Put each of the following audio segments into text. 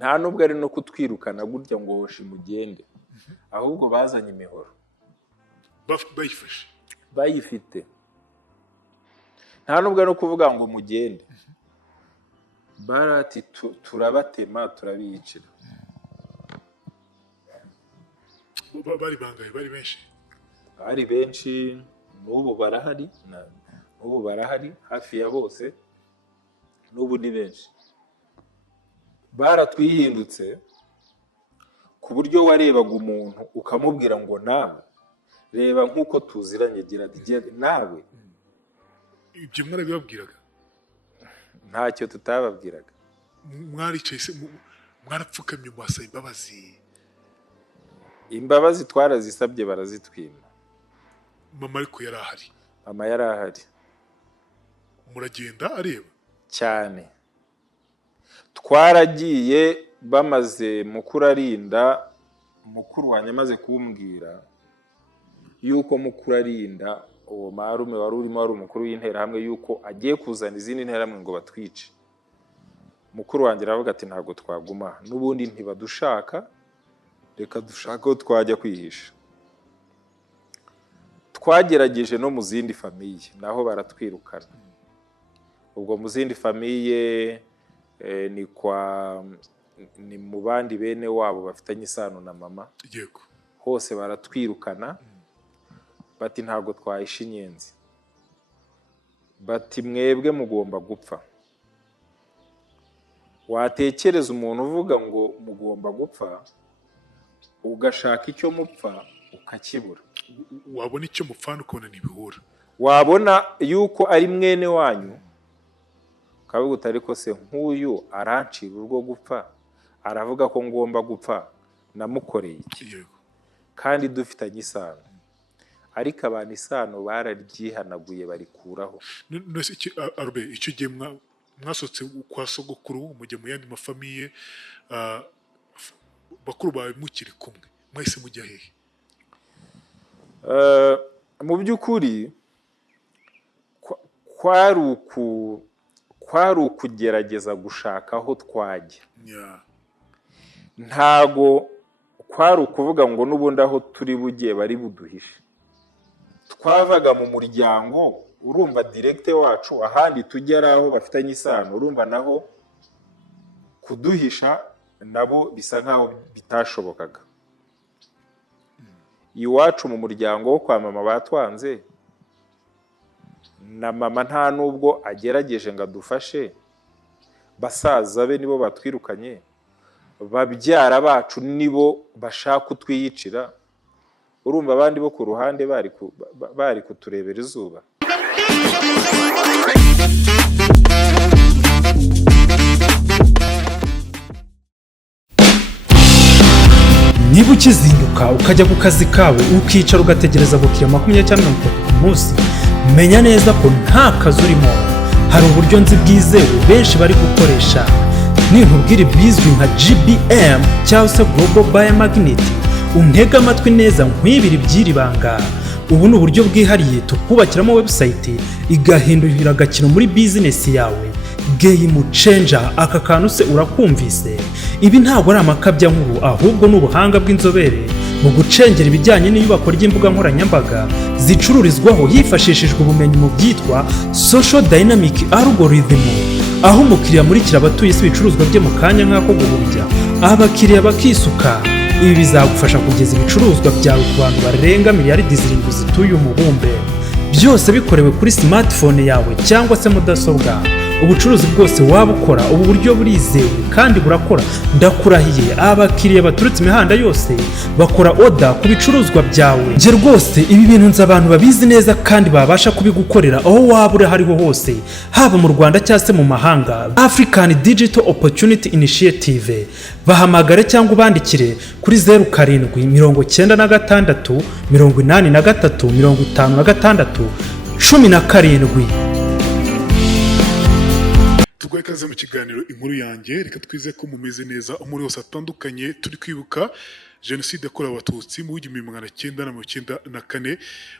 nta nubwo ari no kutwirukana gutya ngo hoshi mugende, ahubwo bazanye imihoro bayifite, nta nubwo ari no kuvuga ngo mugende, barati turabatema turabicira. bari bangahe? Bari benshi, n'ubu barahari hafi ya bose, n'ubu ni benshi. Baratwihindutse ku buryo warebaga umuntu ukamubwira ngo nawe reba nk'uko tuziranye, gira nawe. Ibyo mwarabibabwiraga? Ntacyo tutababwiraga. Mwaricaye se mwarapfukamye mwasaba imbabazi? Imbabazi twarazisabye barazitwima. Mama ariko yari ahari? Mama yari ahari. Muragenda areba? Cyane. Twaragiye bamaze mukuru arinda, mukuru wanjye amaze kumbwira yuko mukuru arinda uwo marume wari urimo wari umukuru w'interahamwe yuko agiye kuzana izindi nterahamwe ngo batwice. Mukuru wanjye aravuga ati ntabwo twaguma, n'ubundi ntibadushaka, reka dushaka ko twajya kwihisha. Twagerageje no mu zindi famiye naho baratwirukana. Ubwo mu zindi famiye ni mu bandi bene wabo bafitanye isano na mama. Yego. Hose baratwirukana, bati ntabwo twahisha inyenzi, bati mwebwe mugomba gupfa. Watekereza umuntu uvuga ngo mugomba gupfa, ugashaka icyo mupfa ukakibura. Wabona icyo mupfana ukabona ntibihura. Wabona yuko ari mwene wanyu, ukavuga uti ariko se nk'uyu arancira urwo gupfa, aravuga ko ngomba gupfa, namukoreye iki? Yego. Kandi dufitanye isano. Ariko abantu isano bararyihanaguye barikuraho. Nose Albert, icyo gihe mwasotse kwa sogokuru mujye mu yandi mafamiye, bakuru bawe mukiri kumwe, mwese mujya hehe? Mu by'ukuri kwari ukugerageza gushaka aho twajya. Ntago kwari ukuvuga ngo n'ubundi aho turi bugiye bari buduhishe. Twavaga mu muryango, urumva directe wacu ahandi tugera aho bafitanye isano, urumva naho kuduhisha nabo bisa nkaho bitashobokaga. Iwacu mu muryango wo kwa mama batwanze, na mama nta nubwo agerageje ngo adufashe, basaza be nibo batwirukanye, babyara bacu nibo bashaka kutwiyicira. Urumva abandi bo ku ruhande bari kuturebera izuba. Niba ukizinduka ukajya ku kazi kawe ukicara ugategereza abakiriya 20 cyangwa 30 ku munsi, menya neza ko nta kazi urimo. Hari uburyo nzi bwizewe benshi bari gukoresha, ninkubwira bizwi nka GBM cyangwa se Global Biomagnet, untega amatwi neza nkwibiri by'iri banga. Ubu ni uburyo bwihariye tukubakiramo website igahindurira agakino muri business yawe. Game changer, aka kantu se urakumvise? Ibi ntabwo ari amakabya nkuru, ahubwo n'ubuhanga bw'inzobere mu gucengera ibijyanye n'iyubako ry'imbuga nkoranyambaga zicururizwaho hifashishijwe ubumenyi mu byitwa social dynamic algorithm, aho umukiriya murikira abatuye isi ibicuruzwa bye mu kanya nk'ako guhumbya abakiriya bakisuka. Ibi bizagufasha kugeza ibicuruzwa byawe ku bantu barenga miliyaridi 7 zituye umubumbe, byose bikorewe kuri smartphone yawe cyangwa se mudasobwa. Ubucuruzi bwose waba ukora, ubu buryo burizewe kandi burakora. Ndakurahiye, abakiriya baturutse imihanda yose bakora order ku bicuruzwa byawe. Nge rwose ibi bintu nzi abantu babizi neza kandi babasha kubigukorera aho waba uri hariho hose, haba mu Rwanda cyangwa se mu mahanga. African Digital Opportunity Initiative, bahamagare cyangwa ubandikire kuri 0796 83 56 17. Tugwaye kaze mu kiganiro inkuru yanjye, reka twize ko mumeze neza umuri wose atandukanye. Turi kwibuka jenoside yakorewe abatutsi mu w'igihumbi magana cyenda na mirongo icyenda na kane.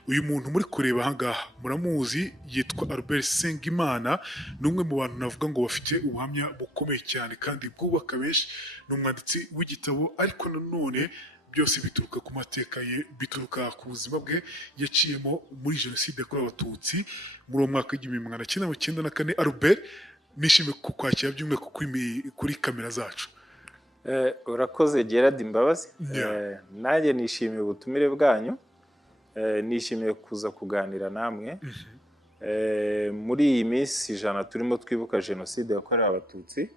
Uyu muntu muri kureba ahangaha muramuzi, yitwa Albert Sengimana. Ni umwe mu bantu navuga ngo bafite ubuhamya bukomeye cyane kandi bwubaka benshi. Ni umwanditsi w'igitabo, ariko nanone byose bituruka ku mateka ye, bituruka ku buzima bwe yaciyemo muri jenoside yakorewe abatutsi muri uwo mwaka w'igihumbi magana cyenda mirongo icyenda na kane. Albert, nishimiye kukwakira by'umwihariko kuri kamera zacu. Urakoze Gerard Mbabazi. Nanjye nishimiye ubutumire bwanyu, nishimiye kuza kuganira namwe. Muri iyi minsi 100 turimo twibuka jenoside yakorewe abatutsi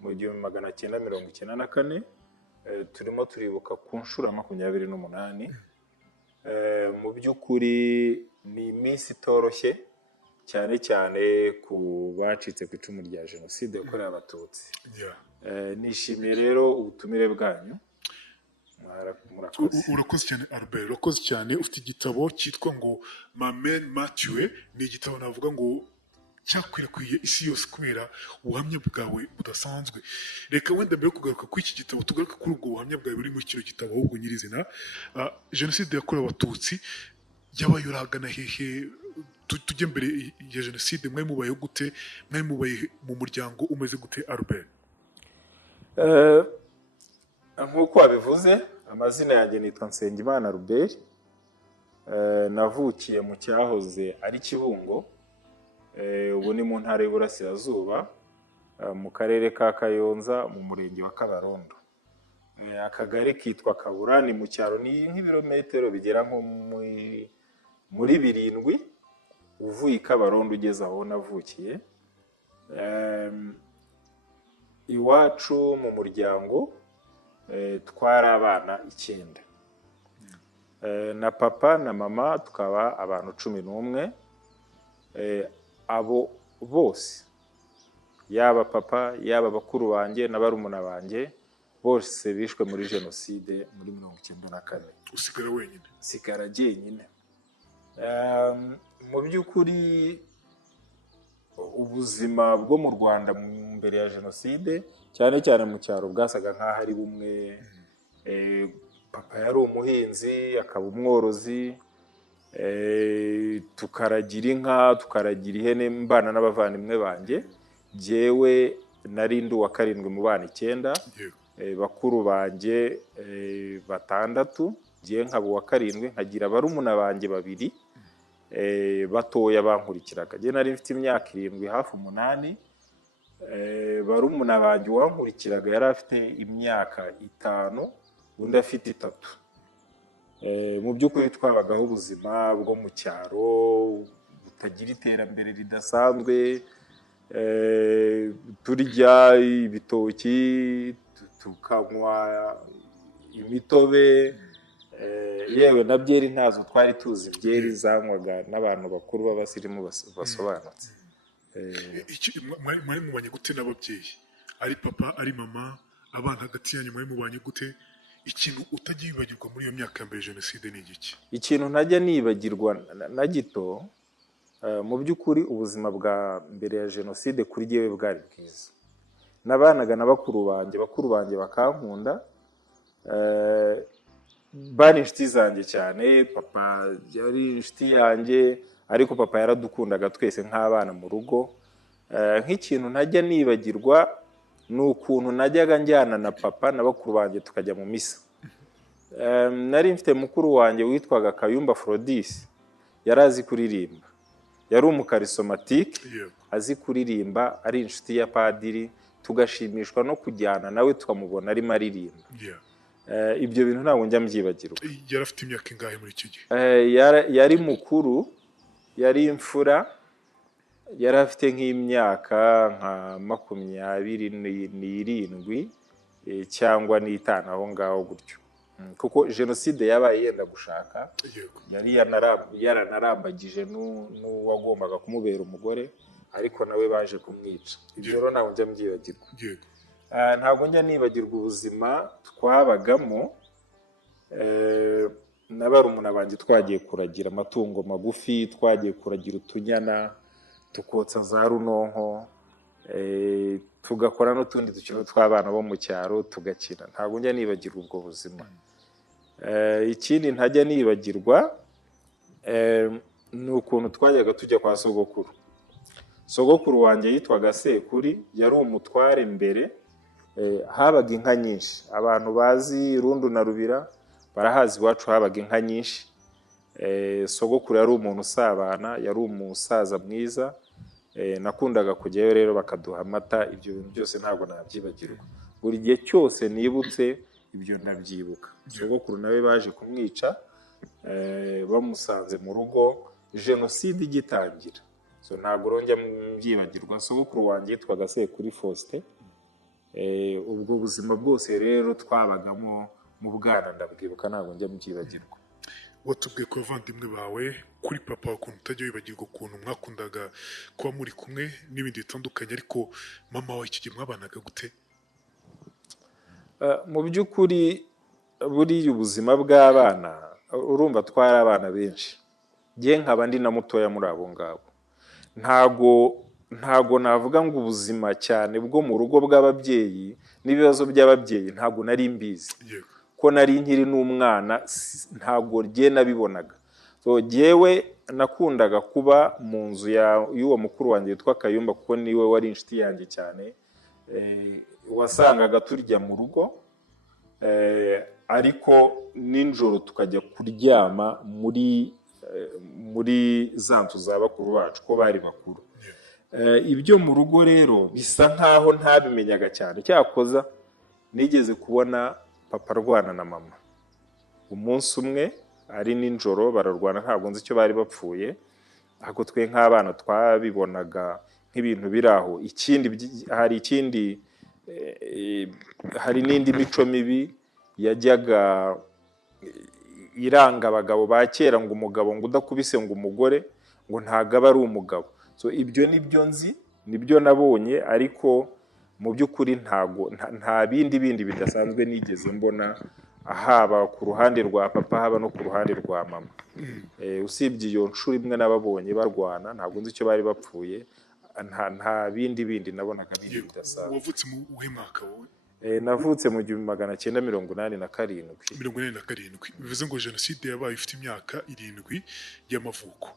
mu 1994, turimo turibuka ku nshuro 28. Mu by'ukuri ni iminsi itoroshye cyane cyane ku bacitse ku icumu rya jenoside yakorewe abatutsi. Nishimiye rero ubutumire bwanyu. Urakoze cyane Albert, urakoze cyane. Ufite igitabo cyitwa ngo Mamen Mathieu. Ni igitabo navuga ngo cyakwirakwiye isi yose kubera ubuhamya bwawe budasanzwe. Reka wenda mbere yo kugaruka kuri iki gitabo tugaruke kuri ubwo buhamya bwawe buri muri kino gitabo ahubwo nyirizina. Jenoside yakorewe abatutsi yabaye urahagana hehe? Tujye mbere ya jenoside, mwari mubayeho gute? Mwari mubaye mu muryango umeze gute Albert? Nk'uko wabivuze, amazina yanjye nitwa Nsengimana Albert. Navukiye mu cyahoze ari Kibungo, ubu ni mu ntara y'Iburasirazuba, mu karere ka Kayonza, mu murenge wa Kabarondo. Akagari kitwa Kabura, ni mu cyaro, ni nk'ibirometero bigera nko muri 7 uvuye i Kabarondo ugeze aho navukiye. Iwacu mu muryango twari abana 9, na papa na mama tukaba abantu 11. Abo bose, yaba papa yaba bakuru banjye na barumuna banjye, bose bishwe muri jenoside muri 1994. Usigara wenyine? Sigara jyenyine. Mu by'ukuri ubuzima bwo mu Rwanda mbere ya jenoside, cyane cyane mu cyaro, bwasaga nk'aho ari bumwe. Papa yari umuhinzi akaba umworozi, tukaragira inka, tukaragira ihene mbana n'abavandimwe banjye. Jewe nari ndi uwa 7 mu bana 9, bakuru banjye 6, je nkaba uwa 7, nkagira barumuna banjye 2 batoya bankurikiraga. Je nari mfite imyaka 7 hafi 8. Barumuna banjye wankurikiraga yari afite imyaka 5, undi afite 3. Mu by'ukuri twabagaho ubuzima bwo mu cyaro butagira iterambere ridasanzwe. Turya ibitoki, tukanywa imitobe, yewe na byeri ntazo twari tuzi. Byeri zanywaga n'abantu bakuru b'abasirimu basobanutse. Mwari mubanye gute n'ababyeyi? Ari papa ari mama, abana hagati yanyu mwari mubanye gute? Ikintu utagiye wibagirwa muri iyo myaka ya mbere jenoside ni iki? Ikintu ntajya nibagirwa na gito, mu by'ukuri ubuzima bwa mbere ya jenoside kuri jyewe bwari bwiza. Nabanaga na bakuru banjye bakankunda, bari inshuti zanjye cyane. Papa yari inshuti yanjye, ariko papa yaradukundaga twese nk'abana mu rugo. Nk'ikintu ntajya nibagirwa ni ukuntu najyaga njyana na papa na bakuru banjye tukajya mu misa. Nari mfite mukuru wanjye witwaga Kayumba Aphrodis, yari azi kuririmba, yari umukarisomatike, azi kuririmba, ari inshuti ya padiri. Tugashimishwa no kujyana nawe tukamubona arimo aririmba. Ibyo bintu ntabwo njya mbyibagirwa. Yari afite imyaka ingahe muri icyo gihe? Yari mukuru, yari imfura, yari afite nk'imyaka nka 27 cyangwa 5 aho ngaho gutyo. Kuko jenoside yabaye yenda gushaka, yari yaranarambagije n'uwagombaga kumubera umugore, ariko nawe baje kumwica. Ibyo rero ntabwo njya mbyibagirwa. Ntabwo njya nibagirwa ubuzima twabagamo. Na barumuna banjye twagiye kuragira amatungo magufi, twagiye kuragira utunyana, tukotsa za runonko, tugakora n'utundi dukino tw'abana bo mu cyaro tugakina. Ntabwo njya nibagirwa ubwo buzima. Ikindi ntajya nibagirwa ni ukuntu twajyaga tujya kwa sogokuru. Sogokuru wanjye yitwaga Sekuri, yari umutware mbere. Habaga inka nyinshi, abantu bazi Rundu na Rubira barahazi, iwacu habaga inka nyinshi. Sogokuru yari umuntu usabana, yari umusaza mwiza. Nakundaga kujyayo rero bakaduha amata. Ibyo bintu byose ntabwo nabyibagirwa, buri gihe cyose nibutse ibyo ndabyibuka. Sogokuru nawe baje kumwica, bamusanze mu rugo jenoside igitangira. Ntabwo rongera mbyibagirwa. Sogokuru wanjye yitwaga Sekuri Faustin. Ubwo buzima bwose rero twabagamo mu bwana ndabwibuka, ntabwo njya mubyibagirwa. watubwiye ko abavandimwe bawe kuri papa ukuntu utajya wibagirwa ukuntu mwakundaga kuba muri kumwe n'ibindi bitandukanye, ariko mama wawe iki gihe mwabanaga gute? Mu by'ukuri buriya ubuzima bw'abana, urumva twari abana benshi, njye nkaba ndi na mutoya muri abo ngabo. Ntago navuga ngo ubuzima cyane bwo mu rugo bw'ababyeyi n'ibibazo by'ababyeyi ntago nari mbizi, ko nari nkiri n'umwana, ntago njye nabibonaga. Jyewe nakundaga kuba mu nzu y'uwo mukuru wanjye witwa Kayumba, kuko niwe wari inshuti yanjye cyane. Wasangaga turya mu rugo, ariko nijoro tukajya kuryama muri za nzu za bakuru bacu ko bari bakuru. Ibyo mu rugo rero bisa nkaho ntabimenyaga cyane. Cyakoza nigeze kubona papa arwana na mama umunsi umwe, ari nijoro bararwana, ntabwo nzi icyo bari bapfuye, ahubwo twe nk'abana twabibonaga nk'ibintu biraho. Hari n'indi mico mibi yajyaga iranga abagabo ba kera, ngo umugabo ngo udakubise ngo umugore ngo ntago aba ari umugabo. Ibyo nibyo nzi, nibyo nabonye, ariko mu by'ukuri nta bindi bidasanzwe nigeze mbona, haba ku ruhande rwa papa haba no ku ruhande rwa mama. Usibye iyo nshuro imwe nababonye barwana, ntabwo nzi icyo bari bapfuye, nta bindi nabonaga bindi bidasanzwe. Wavutse mu uhe mwaka wowe? Navutse mu 1987. 87, bivuze ngo jenoside yabaye ifite imyaka 7 y'amavuko.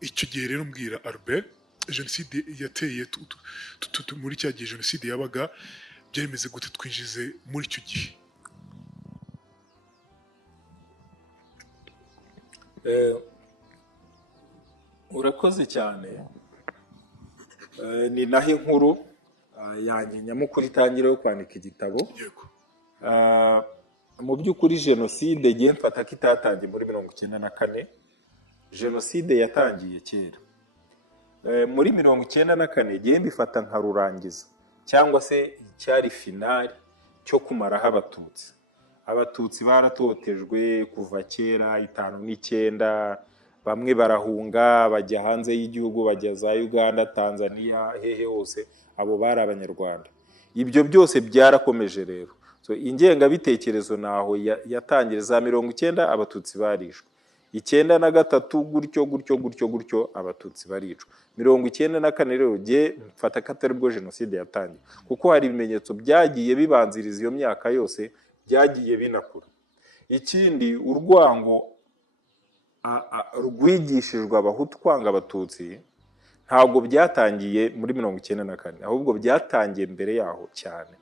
Icyo gihe rero mbwira Albert, jenoside yateye muri cya gihe jenoside yabaga, byaremeze gute twinjize muri icyo gihe? Urakoze cyane. Ni naho inkuru yanjye nyamukuru itangira yo kwandika igitabo. Mu by'ukuri jenoside ngiye mfata ko itatangiye muri 1994. Jenoside yatangiye kera. Muri 1994 ngiye mbifata nka rurangiza, cyangwa se icyari finali cyo kumaraho abatutsi. Abatutsi baratotejwe kuva kera 59, bamwe barahunga bajya hanze y'igihugu, bajya za Uganda, Tanzania, hehe hose, abo bari abanyarwanda. Ibyo byose byarakomeje rero. Ingengabitekerezo naho yatangira za 90 abatutsi barishwe. 93 gutyo abatutsi baricwa. 94 rero ngiye mfata ko atari bwo jenoside yatangiye, kuko hari ibimenyetso byagiye bibanziriza iyo myaka yose, byagiye binakura. Ikindi, urwango rwigishijwe abahutu kwanga abatutsi ntabwo byatangiye muri 94, ahubwo byatangiye mbere yaho cyane.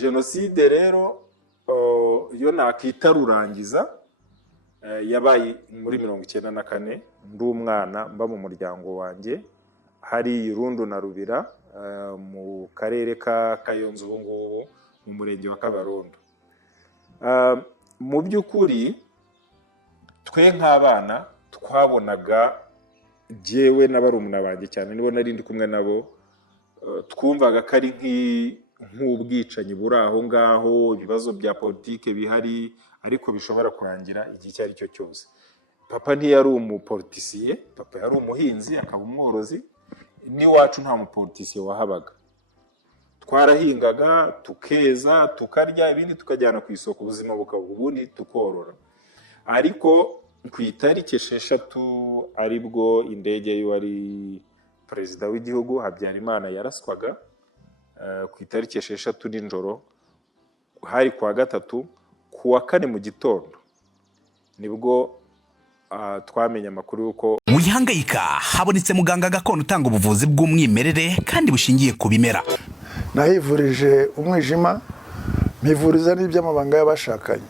Jenoside rero yo nakita rurangiza yabaye muri 94. Ndi umwana, mba mu muryango wanjye hari Rundu na Rubira, mu karere ka Kayonza ubu ngubu, mu murenge wa Kabarondo. Mu by'ukuri twe nk'abana twabonaga, jyewe n'abarumuna banjye cyane nibo nari ndi kumwe nabo, twumvaga ko ari nk'ubwicanyi buri aho ngaho, ibibazo bya politike bihari, ariko bishobora kurangira igihe icyo ari cyo cyose. Papa ntiyari umupolitisiye, papa yari umuhinzi akaba umworozi. N'iwacu nta mupolitisiye wahabaga. Twarahingaga, tukeza, tukarya, ibindi tukajyana ku isoko, ubuzima bukaba ubundi tukorora. Ariko ku itariki 6 aribwo indege y'uwari perezida w'igihugu Habyarimana yaraswaga. Ku itariki 6 nijoro, hari kwa gatatu, ku wa kane mu gitondo nibwo twamenye amakuru y'uko wihangayika habonetse muganga gakondo utanga ubuvuzi bw'umwimerere kandi bushingiye ku bimera. Nahivurije umwijima mpivuriza n'iby'amabanga y'abashakanye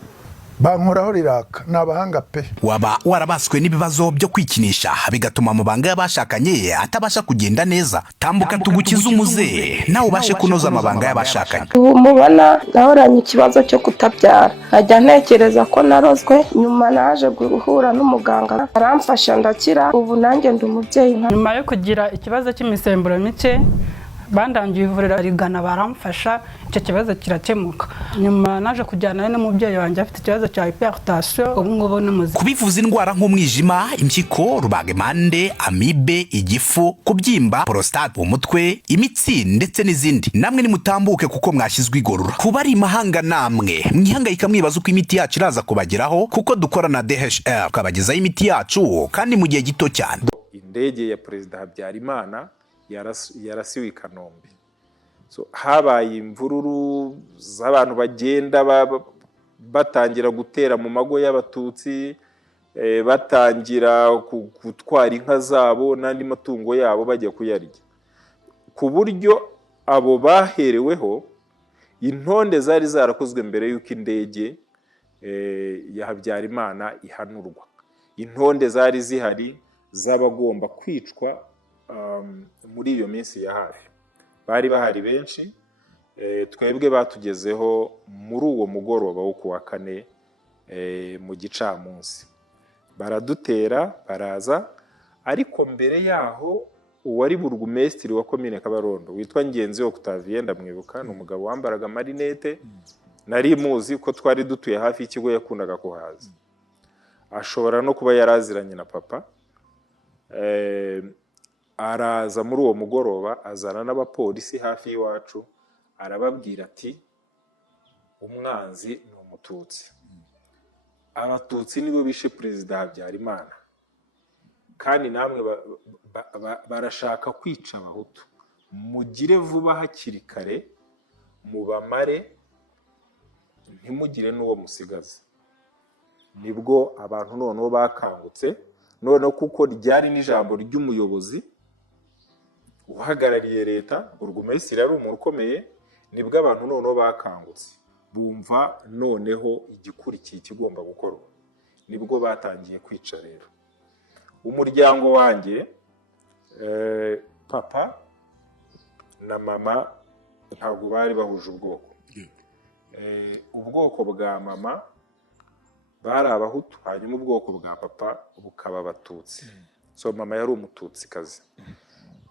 bankoraho riraka n'abahanga pe. Waba warabaswe n'ibibazo byo kwikinisha bigatuma amabanga y'abashakanye atabasha kugenda neza? Tambuka tugukize umuze nawe ubashe kunoza amabanga y'abashakanye. Ubu mubona nahoranye ikibazo cyo kutabyara, najya ntekereza ko narozwe, nyuma naje guhura n'umuganga aramfasha ndakira, ubu nanjye ndi umubyeyi. Nyuma yo kugira ikibazo cy'imisemburo mike bandangiye ivuriro rigana baramfasha, icyo kibazo kirakemuka. Nyuma naje kujyana n'umubyeyi wanjye afite ikibazo cya hypertension, ubu ngubu ni muzima. Kubivuza indwara nk'umwijima, impyiko, rubagimpande, amibe, igifu, kubyimba, prostate, umutwe, imitsi ndetse n'izindi, namwe nimutambuke kuko mwashyizwe igorora. Kuba ari imahanga namwe mwihangayika mwibaza uko imiti yacu iraza kubageraho, kuko dukora na DHL kabagezaho imiti yacu kandi mu gihe gito cyane. Indege ya Perezida Habyarimana yarasiwe i Kanombe. Habaye imvururu z'abantu bagenda batangira gutera mu mago y'abatutsi, batangira gutwara inka zabo n'andi matungo yabo bajya kuyarya, ku buryo abo bahereweho intonde zari zarakozwe mbere y'uko indege ya Habyarimana ihanurwa. Intonde zari zihari z'abagomba kwicwa muri iyo minsi ya hafi, bari bahari benshi. Twebwe batugezeho muri uwo mugoroba wo kuwa kane mu gicamunsi, baradutera baraza, ariko mbere yaho uwari burugumesitiri wa komine Kabarondo witwa Ngenzi Octavien, ndamwibuka, ni umugabo wambaraga marinete, nari muzi ko twari dutuye hafi y'ikigo yakundaga kuhaza, ashobora no kuba yaraziranye na papa. Araza muri uwo mugoroba azana n'abapolisi hafi y'iwacu, arababwira ati umwanzi ni umututsi, abatutsi nibo bishe Perezida Habyarimana, kandi namwe barashaka kwica abahutu, mugire vuba hakiri kare mubamare, ntimugire n'uwo musigaza. Nibwo abantu noneho bakangutse, noneho kuko ryari n'ijambo ry'umuyobozi uhagarariye leta, burugumesitiri ari umuntu ukomeye, nibwo abantu noneho bakangutse bumva noneho igikurikiye kigomba gukorwa, nibwo batangiye kwica. Rero umuryango wanjye, papa na mama ntabwo bari bahuje ubwoko. Ubwoko bwa mama bari abahutu, hanyuma ubwoko bwa papa bukaba abatutsi. Mama yari umututsikazi.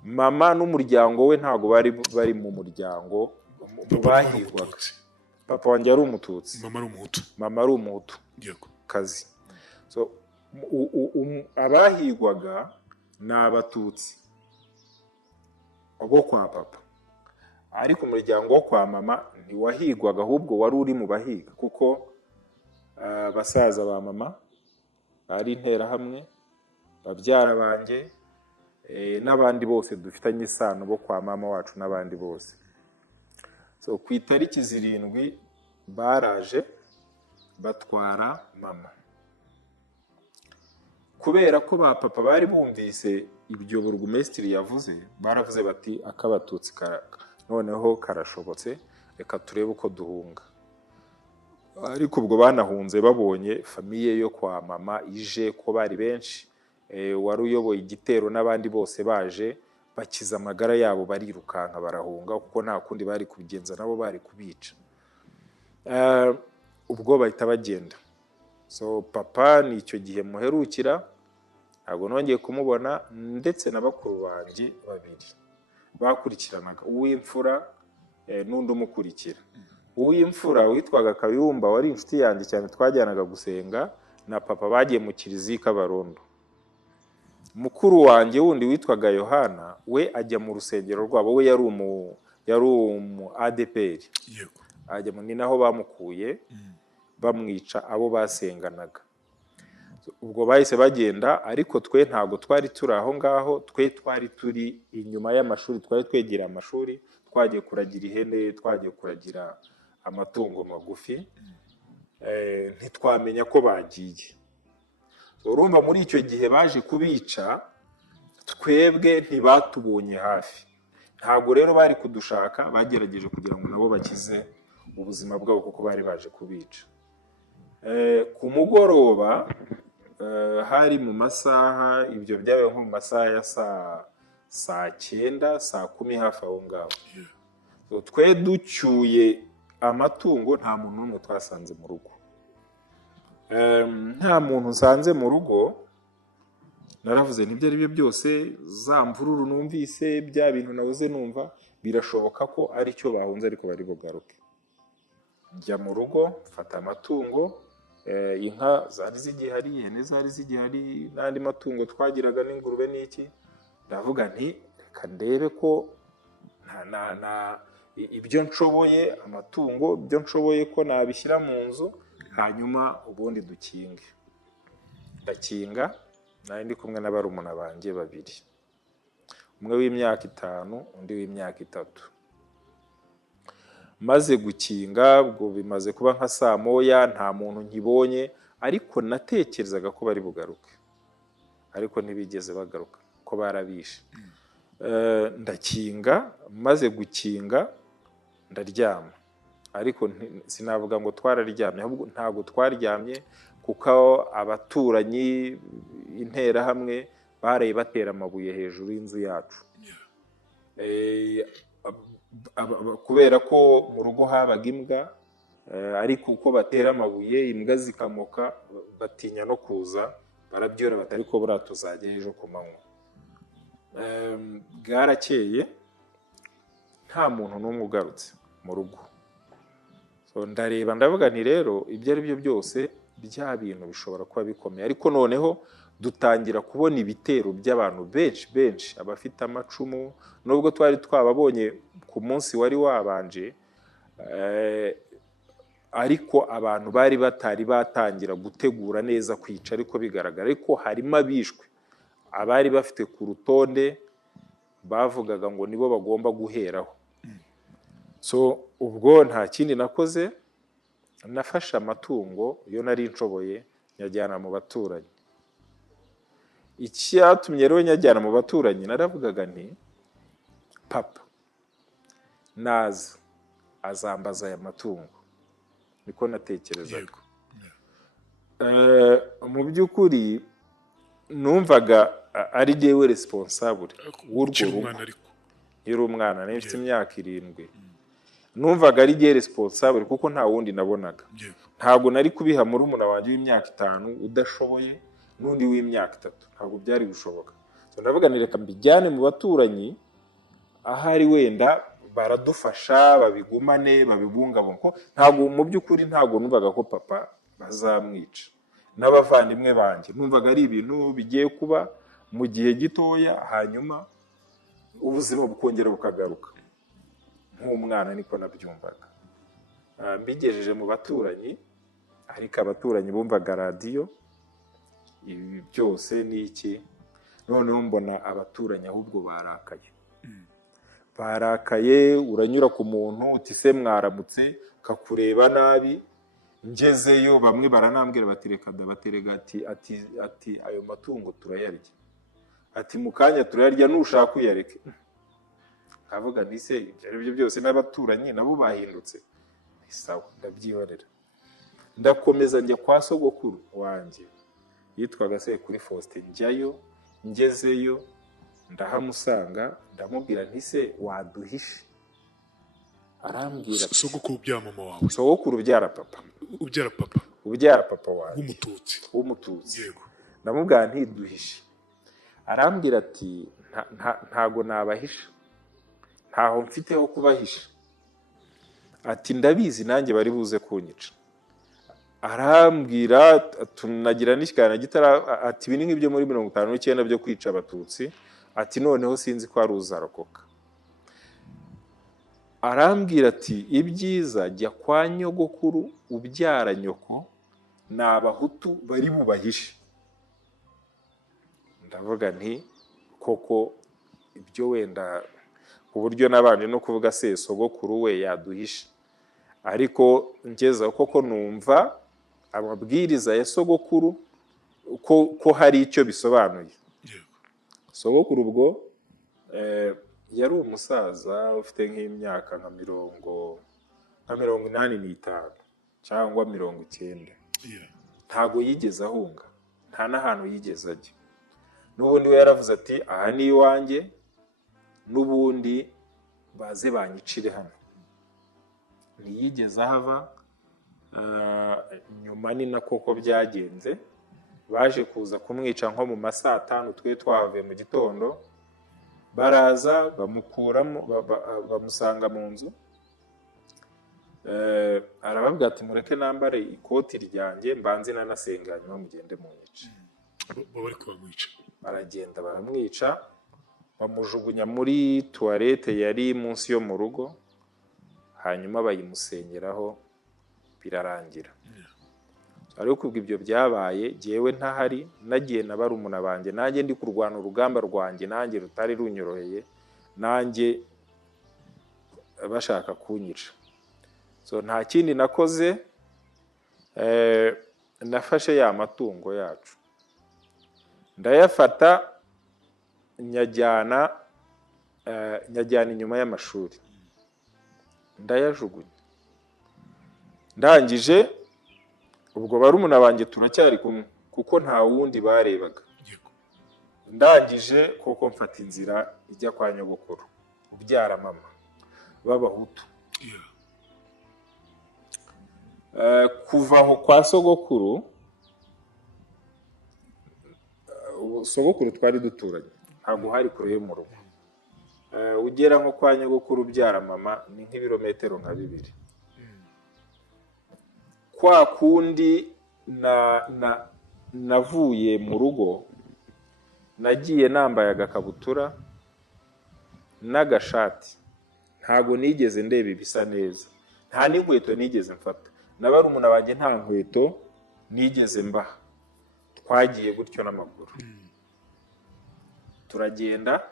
Mama n'umuryango we ntabwo bari mu muryango bahigwaga. Papa wanjye ari umututsi, mama ari umuhutu kazi. Abahigwaga ni abatutsi bo kwa papa, ariko umuryango wo kwa mama ntiwahigwaga, ahubwo wari uri mu bahiga, kuko basaza ba mama ari interahamwe, babyara banjye n'abandi bose dufitanye isano bo kwa mama wacu n'abandi bose. Ku itariki 7 baraje batwara mama, kubera ko ba papa bari bumvise ibyo burugumesitiri yavuze, baravuze bati akabatutsi noneho karashobotse, reka turebe uko duhunga. Ariko ubwo banahunze babonye famiye yo kwa mama ije, ko bari benshi, wari uyoboye igitero n'abandi bose baje, bakiza amagara yabo barirukanka barahunga, kuko nta kundi bari kubigenza, nabo bari kubica. Ubwo bahita bagenda. Papa ni icyo gihe muherukira, ntabwo nongeye kumubona, ndetse na bakuru banjye babiri bakurikiranaga, uw'imfura n'undi umukurikira. Uw'imfura witwaga Kayumba wari inshuti yanjye cyane, twajyanaga gusenga na papa, bagiye mu kiliziya i Kabarondo. Mukuru wanjye wundi witwaga Yohana we ajya mu rusengero rwabo, we yari umu ADPR, ni naho bamukuye bamwica abo basenganaga. Ubwo bahise bagenda, ariko twe ntabwo twari turi aho ngaho, twe twari turi inyuma y'amashuri, twari twegera amashuri, twagiye kuragira ihene, twagiye kuragira amatungo magufi. ntitwamenya ko bagiye. Urumva muri icyo gihe baje kubica, twebwe ntibatubonye hafi. Ntabwo rero bari kudushaka, bagerageje kugira ngo nabo bakize ubuzima bwabo kuko bari baje kubica. Ku mugoroba hari mu masaha, ibyo byabaye nko mu masaha ya saa 9, saa 10 hafi aho ngaho. Twe ducyuye amatungo, nta muntu n'umwe twasanze mu rugo. Nta muntu nsanze mu rugo, naravuze n'ibyo ari byo byose, za mvururu numvise, bya bintu nabuze numva, birashoboka ko ari cyo bahunze ariko bari bugaruke. Njya mu rugo, mfata amatungo, inka zari zigihari, ihene zari zigihari, n'andi matungo twagiraga n'ingurube n'iki. Ndavuga nti reka ndebe ko ibyo nshoboye, amatungo ibyo nshoboye ko nabishyira mu nzu, hanyuma ubundi dukinge. Ndakinga, nari ndi kumwe n'abarumuna banjye babiri, umwe w'imyaka 5, undi w'imyaka 3. Maze gukinga, ubwo bimaze kuba nka saa 1, nta muntu nkibonye, ariko natekerezaga ko bari bugaruke, ariko ntibigeze bagaruka ko barabishe. Ndakinga, maze gukinga ndaryama, ariko sinavuga ngo twararyamye, ahubwo ntabwo twaryamye kuko abaturanyi interahamwe baraye batera amabuye hejuru y'inzu yacu. Kubera ko mu rugo habaga imbwa, ariko uko batera amabuye imbwa zikamoka, batinya no kuza, barabyora batari ko buriya tuzajya ejo ku manywa. Bwarakeye nta muntu n'umwe ugarutse mu rugo. Ndareba ndavuga nti rero ibyo ari byo byose bya bintu bishobora kuba bikomeye, ariko noneho dutangira kubona ibitero by'abantu benshi, abafite amacumu, nubwo twari twababonye ku munsi wari wabanje, ariko abantu bari batari batangira gutegura neza kwica, ariko bigaragara ariko harimo abishwe, abari bafite ku rutonde bavugaga ngo nibo bagomba guheraho. Ubwo nta kindi nakoze, nafashe amatungo iyo nari nshoboye nyajyana mu baturanyi. Icyatumye rero nyajyana mu baturanyi, naravugaga nti papa naza azambaza aya matungo, niko natekerezaga. Mu by'ukuri numvaga ari jyewe responsable w'urwo rugo. Yari umwana, nari mfite imyaka 7. Numvaga ari jye responsable kuko nta wundi nabonaga. Ntabwo nari kubiha murumuna wanjye w'imyaka 5 udashoboye n'undi w'imyaka 3, ntabwo byari gushoboka. Ndavuga ni reka mbijyane mu baturanyi, ahari wenda baradufasha, babigumane, babibungabunga. Ntabwo mu by'ukuri ntabwo numvaga ko papa bazamwica n'abavandimwe banjye. Numvaga ari ibintu bigiye kuba mu gihe gitoya, hanyuma ubuzima bukongera bukagaruka. Nk'umwana niko nabyumvaga. Mbigejeje mu baturanyi, ariko abaturanyi bumvaga radio, ibi byose n'iki. Noneho mbona abaturanyi ahubwo barakaye. Barakaye, uranyura ku muntu uti se mwaramutse, kakureba nabi. Ngezeyo bamwe baranambwira bati reka dabaterega, ati ayo matungo turayarya, ati mukanya turayarya nushaka uyareke. Avuga nti se ibyo ari byo byose n'abaturanyi nabo bahindutse. Sawa, ndabyihorera. Ndakomeza njya kwa sogokuru wanjye yitwaga Sekuri Faustin. Njyayo, ngezeyo ndahamusanga, ndamubwira nti se waduhishe. Arambwira sogokuru bya mama wawe? Sogokuru byara papa. Ubyara papa? Ubyara papa wanjye w'umututsi. Yego. Ndamubwira nti duhishe. Arambwira ati ntago nabahisha, ntaho mfiteho kubahisha, ati ndabizi nanjye bari buze kunyica. Arambwira tunagira n'ikigana gitara, ati bini nk'ibyo muri 59 byo kwica abatutsi, ati noneho sinzi ko ari uzarokoka. Arambwira ati ibyiza jya kwa nyogokuru ubyara nyoko, n'abahutu bari bubahishe. Ndavuga nti koko ibyo wenda uburyo nabanje no kuvuga se sogokuru we yaduhishe, ariko ngeza koko numva amabwiriza ya sogokuru ko hari icyo bisobanuye. Sogokuru ubwo yari umusaza ufite nk'imyaka nka 85 cyangwa 90. Ntago yigeze ahunga, nta n'ahantu yigeze ajya. N'ubundi we yaravuze ati aha ni iwanjye, n'ubundi baze banyicire hano. Ntiyigeze ahava. Nyuma ni na koko byagenze, baje kuza kumwica nko mu masaa 5 twe twavuye mu gitondo, baraza bamukuramo bamusanga mu nzu. Arababwira ati mureke nambare ikoti ryanjye mbanze nanasenganya mugende mu nyice. Bari kubamwica, baragenda baramwica, bamujugunya muri toilette yari munsi yo mu rugo, hanyuma bayimusengeraho birarangira. Ariko kubwo ibyo byabaye jewe ntahari, nagiye na barumuna banjye, nanjye ndi kurwana urugamba rwanjye, nanjye rutari runyoroheye, nanjye bashaka kunyica. So nta kindi nakoze, nafashe ya matungo yacu ndayafata nyajyana inyuma y'amashuri, ndayajugunya. Ndangije ubwo barumuna banjye turacyari kumwe kuko nta wundi barebaga. Ndangije koko mfata inzira ijya kwa nyogokuru ubyara mama b'abahutu. Kuva aho kwa sogokuru twari duturanye, ntabwo hari kure yo mu rugo. Ugera nko kwa nyogokuru ubyara mama ni nk'ibirometero nka 2. Kwa kundi navuye mu rugo, nagiye nambaye agakabutura n'agashati, ntago nigeze ndeba ibisa neza, nta n'inkweto nigeze mfata, na barumuna banjye nta nkweto nigeze mbaha. Twagiye gutyo n'amaguru. Turagenda,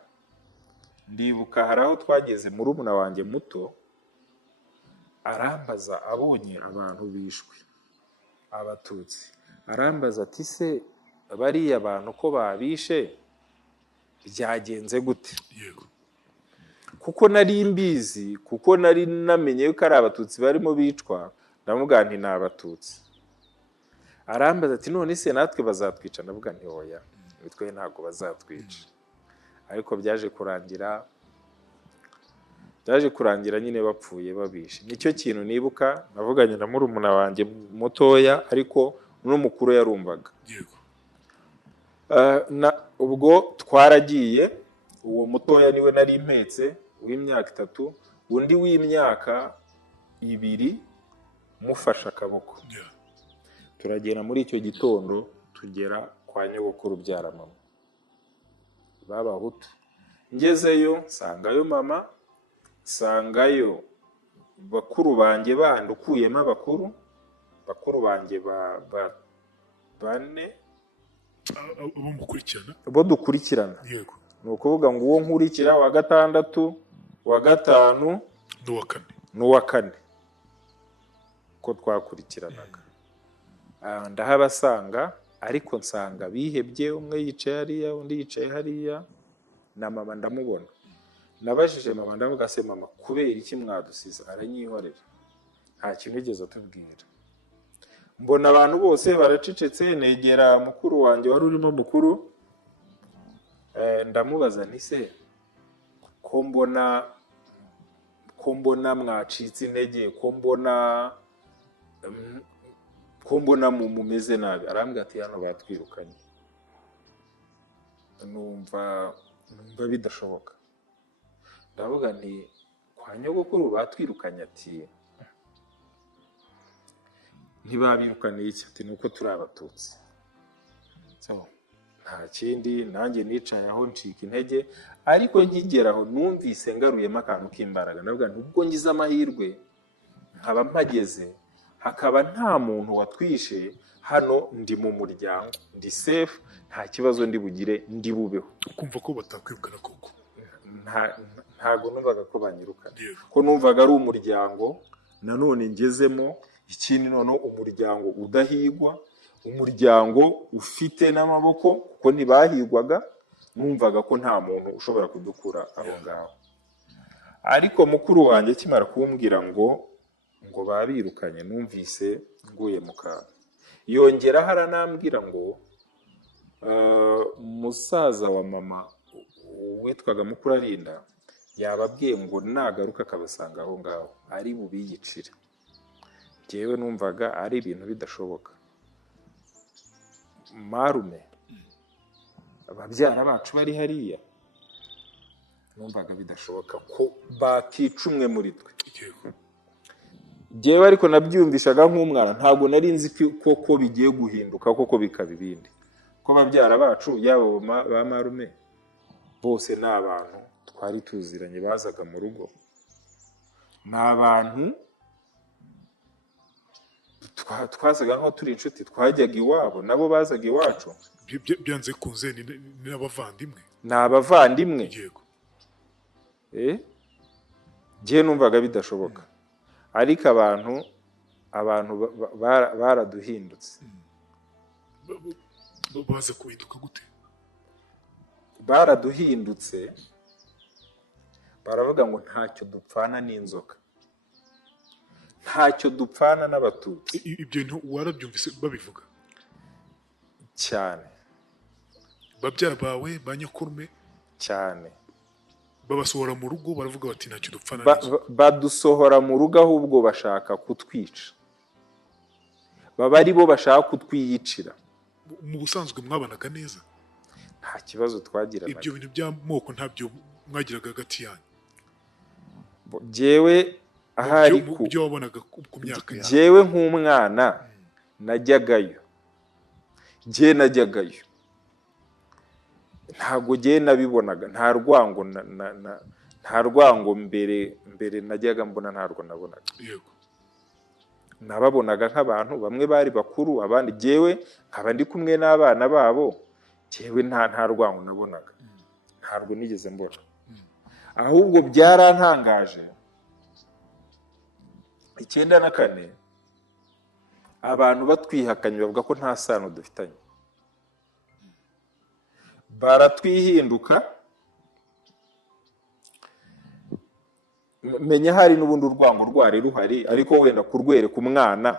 ndibuka hari aho twageze murumuna wanjye muto arambaza, abonye abantu bishwe abatutsi, arambaza ati se bariya abantu ko babishe byagenze gute? Kuko nari mbizi, kuko nari namenye ko ari abatutsi barimo bicwa, ndavuga nti ni abatutsi. Arambaza ati none se natwe bazatwica? Ndavuga nti oya, bitwe ntago bazatwica. Ariko byaje kurangira nyine bapfuye babishe. Nicyo kintu nibuka, navuganye na murumuna wanjye mutoya ariko n'umukuru yarumvaga. Ubwo twaragiye, uwo mutoya niwe nari impetse w'imyaka 3, undi w'imyaka 2 mufasha akaboko. Turagenda muri icyo gitondo tugera kwa nyogokuru byara mama b'abahutu. Ngezeyo sangayo mama, sangayo bakuru banjye bandi ukuyemo bakuru banjye bane bo dukurikirana. Ni ukuvuga ngo uwo nkurikira wa 6, wa 5 n'uwa 4 ko twakurikiranaga. Ndahabasanga, ariko nsanga bihebye, umwe yicaye hariya undi yicaye hariya, na mama ndamubona. Nabajije mama ndavuga se mama kubera iki mwadusize? Aranyihorera, nta kintu yigeze atubwira. Mbona abantu bose baracecetse, negera mukuru wanjye wari urimo mukuru, ndamubaza nti se ko mbona mwacitse intege, ko mbona mumeze nabi? Arambwira ati hano batwirukanye. Numva bidashoboka. Ndavuga nti kwa nyogokuru batwirukanye? Ati ntibabirukaniye iki? Ati nuko turi abatutsi. Nta kindi, nanjye nicaye aho ncika intege, ariko nkigeraho numvise ngaruyemo akantu k'imbaraga. Ndavuga nti ubwo ngize amahirwe nkaba mpageze, hakaba nta muntu watwishe hano, ndi mu muryango, ndi safe, nta kibazo ndi bugire, ndi bubeho. Ukumva ko batakwirukana koko? Ntago numvaga ko banyirukana, ko numvaga ari umuryango nanone ngezemo, ikindi noneho umuryango udahigwa, umuryango ufite n'amaboko kuko ntibahigwaga, numvaga ko nta muntu ushobora kudukura aho ngaho. Ariko mukuru wanjye kimara kumbwira ngo babirukanye, numvise nguye mu kantu. Yongeraho aranambwira ngo musaza wa mama witwaga Mukurarinda yababwiye ngo nagaruka akabasanga aho ngaho ari bubiyicire. Jyewe numvaga ari ibintu bidashoboka. Marume, ababyara bacu bari hariya, numvaga bidashoboka ko bakica umwe muri twe. Jyewe ariko nabyumvishaga nk'umwana, ntabwo nari nzi ko bigiye guhinduka koko bikaba ibindi. Ko ababyara bacu yabo ba marume bose ni abantu twari tuziranye, bazaga mu rugo, ni abantu twazaga nko turi inshuti, twajyaga iwabo nabo bazaga iwacu. Byanze kunze ni abavandimwe, ni abavandimwe. Yego. Jye numvaga bidashoboka, ariko abantu baraduhindutse. Baza kuhinduka gute? Baraduhindutse, baravuga ngo ntacyo dupfana n'inzoka, ntacyo dupfana n'abatutsi. Ibyo bintu warabyumvise babivuga cyane? Babyara bawe ba nyakurume cyane babasohora mu rugo, baravuga bati ntacyo dupfana n'inzoka. Badusohora mu rugo ahubwo bashaka kutwica, baba ari bo bashaka kutwiyicira. Mu busanzwe mwabanaga neza? Nta kibazo twagiraga. Ibyo bintu by'amoko ntabyo mwagiraga hagati yanyu? Jyewe ahari byo wabonaga ku myaka yawe? Jyewe nk'umwana najyagayo, jye najyagayo, ntabwo jye nabibonaga, nta rwango mbere najyaga mbona, ntarwo nabonaga. Yego. Nababonaga nk'abantu, bamwe bari bakuru, abandi jyewe nkaba ndi kumwe n'abana babo. Jyewe nta rwango nabonaga, ntabwo nigeze mbona. Ahubwo byarantangaje 94 abantu batwihakanye bavuga ko nta sano dufitanye, baratwihinduka. Menya hari n'ubundi urwango rwari ruhari, ariko wenda kurwereka umwana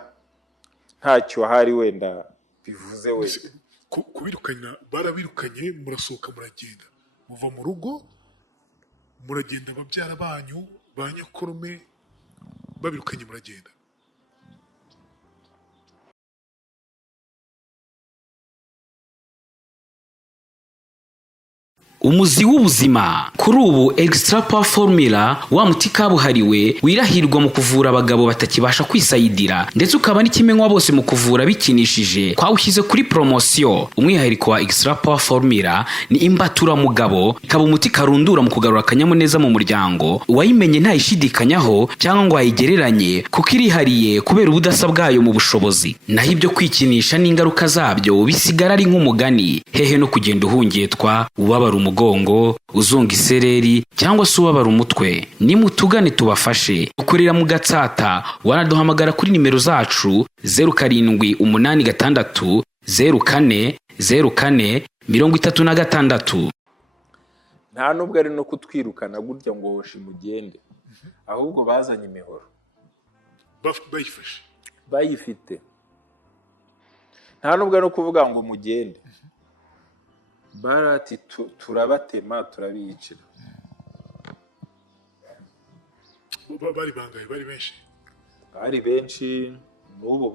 ntacyo hari wenda bivuze. Wenda kubirukanya, barabirukanye, murasohoka muragenda, muva mu rugo muragenda, ababyara banyu ba nyakurume babirukanye muragenda. umuzi w'ubuzima. Kuri ubu Extra Power Formula, wa muti kabuhariwe wirahirwa mu kuvura abagabo batakibasha kwisayidira, ndetse ukaba n'ikimenywa bose mu kuvura bikinishije. Twawushyize kuri promosiyo. Umwihariko wa Extra Power Formula ni imbatura mugabo, ikaba umuti karundura mu kugarura akanyamuneza mu muryango. Uwayimenye ntayishidikanyaho cyangwa ngo ayigereranye, kuko irihariye kubera ubudasa bwayo mu bushobozi. Naho ibyo kwikinisha n'ingaruka zabyo bisigara ari nk'umugani. Hehe no kugenda uhungetwa, ubabara umugongo, uzunga isereri cyangwa se ubabara umutwe. Nimutugane tubafashe. Ukorera mu Gatsata, wanaduhamagara kuri nimero zacu 0786 04 04 36. Nta nubwo ari no kutwirukana gutya ngo hoshi mugende, ahubwo bazanye imihoro bayifite. Nta nubwo ari no kuvuga ngo mugende, barati turabatema turabicira. Bari bangaye? Bari benshi? Bari benshi, n'ubu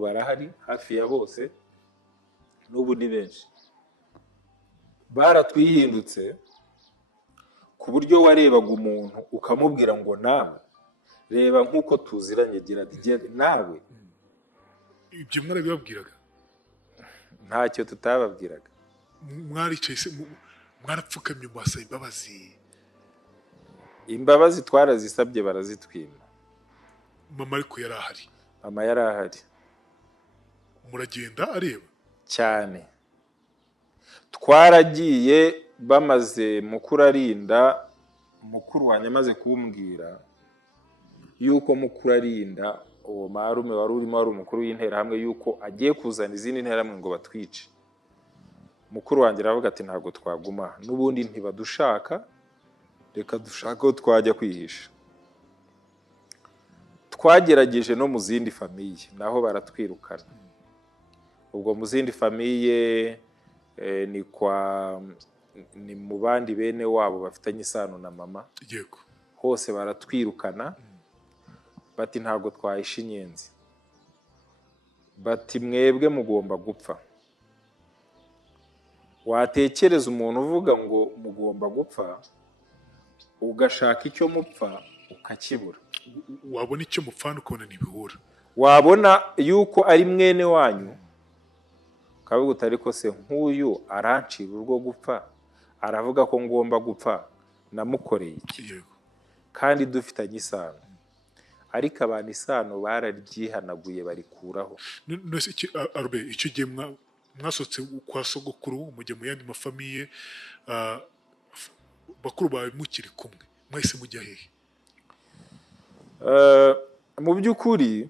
barahari hafi ya bose, n'ubu ni benshi. Baratwihindutse ku buryo warebaga umuntu ukamubwira ngo nawe reba nk'uko tuziranye, gira nawe. Ibyo mwarabibabwiraga? Ntacyo tutababwiraga. Mwaricaye se mwarapfukamye mwasaba imbabazi? Imbabazi twarazisabye barazitwima. Mama ariko yari ahari? Mama yari ahari. Muragenda areba? Cyane. Twaragiye bamaze Mukurarinda, mukuru wanjye amaze kumbwira yuko Mukurarinda uwo marume wari urimo wari umukuru w'interahamwe yuko agiye kuzana izindi nterahamwe ngo batwice. Mukuru wanjye aravuga ati ntabwo twaguma n'ubundi ntibadushaka, reka dushaka ko twajya kwihisha. Twagerageje no mu zindi famiye naho baratwirukana. Ubwo mu zindi famiye ni mu bandi bene wabo bafitanye isano na mama, yego, hose baratwirukana bati ntabwo twahisha inyenzi, bati mwebwe mugomba gupfa. Watekereza umuntu uvuga ngo mugomba gupfa ugashaka icyo mupfa ukakibura, wabona icyo mupfana ukabona ntibihura, wabona yuko ari mwene wanyu ukavuga uti ariko se nk'uyu arancira urwo gupfa, aravuga ko ngomba gupfa, namukoreye iki? yego, kandi dufitanye isano. Ariko abantu isano bararyihanaguye barikuraho. nose Albert, icyo gihe mwasotse kwa sogokuru mujya mu yandi mafamiye, bakuru bawe mukiri kumwe, mwahise mujya hehe? Mu by'ukuri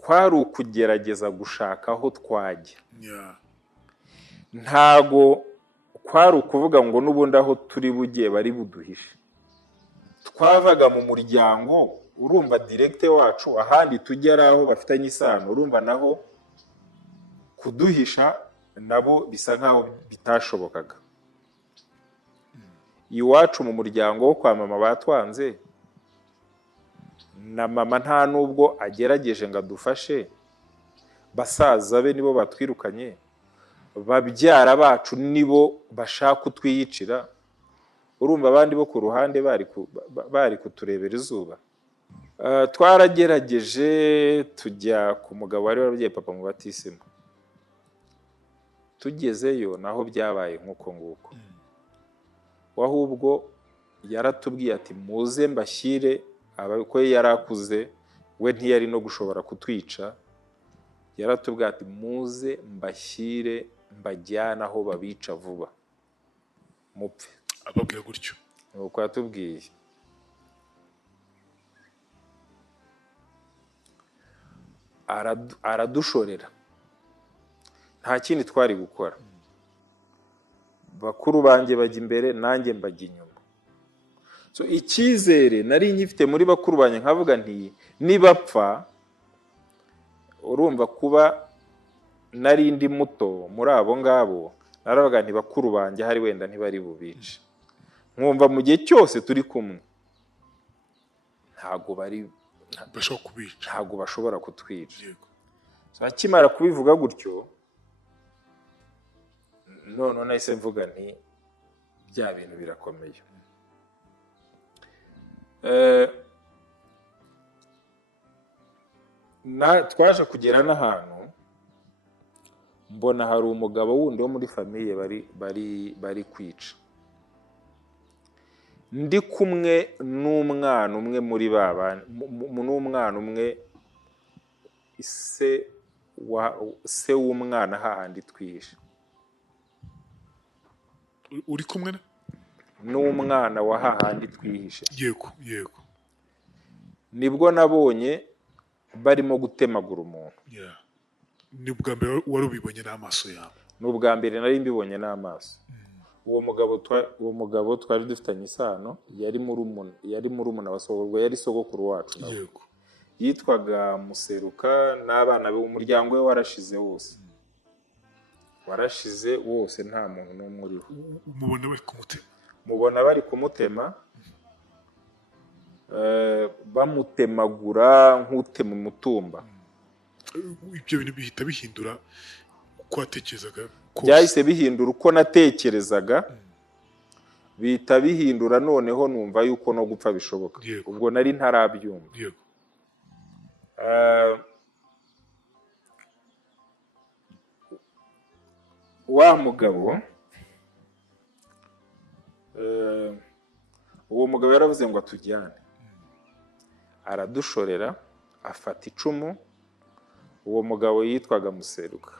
kwari ukugerageza gushaka aho twajya. Ntago kwari ukuvuga ngo n'ubundi aho turi bugiye bari buduhishe. Twavaga mu muryango, urumva directe wacu ahandi tujya ari aho bafitanye isano, urumva naho kuduhisha nabo bisa nkaho bitashobokaga. Iwacu mu muryango wo kwa mama batwanze, na mama nta nubwo agerageje ngo adufashe, basaza be nibo batwirukanye, babyara bacu nibo bashaka kutwiyicira. Urumva abandi bo ku ruhande bari kuturebera izuba. Twaragerageje tujya ku mugabo wari warabyaye papa mu batisima, tugezeyo naho byabaye nk'uko nguko. Wahubwo yaratubwiye ati muze mbashyire, ko yarakuze we ntiyari no gushobora kutwica, yaratubwiye ati muze mbashyire mbajyana aho babica vuba mupfe. Ababwira gutyo? Nuko yatubwiye. Aradushorera, nta kindi twari gukora. Bakuru banjye bajya imbere, nanjye mbajya inyuma. So icyizere nari nyifite muri bakuru banjye nkavuga nti nibapfa, urumva kuba nari ndi muto muri abo ngabo, naravuga nti bakuru banjye hari wenda ntibari bubice. Nkumva mu gihe cyose turi kumwe ntago bashobora kutwica. So akimara kubivuga gutyo, none nahise mvuga nti bya bintu birakomeye. Twaje kugera n'ahantu mbona hari umugabo wundi wo muri famiye bari kwica. Ndi kumwe n'umwana umwe muri baba, n'umwana umwe se w'umwana hahandi twihishe. Uri kumwe n'umwana wa hahandi twihishe? Yego, yego. Nibwo nabonye barimo gutemagura umuntu. Ni ubwa mbere wari ubibonye n'amaso yawe? Ni ubwa mbere nari mbibonye n'amaso. Uwo mugabo twari dufitanye isano, yari murumuna wa sogokuru, yari sogokuru wacu nawe. Yego. Yitwaga Museruka, n'abana be umuryango we warashize wose. Warashize wose, nta muntu n'umwe uriho. Mubona bari kumutema? Mubona bari kumutema, bamutemagura nk'utema umutumba. Ibyo bintu bihita bihindura uko watekerezaga? Byahise bihindura uko natekerezaga, bihita bihindura noneho numva yuko no gupfa bishoboka. Ubwo nari ntarabyumva. Yego. Wa mugabo, uwo mugabo yaravuze ngo atujyane. Aradushorera, afata icumu. Uwo mugabo yitwaga Museruka.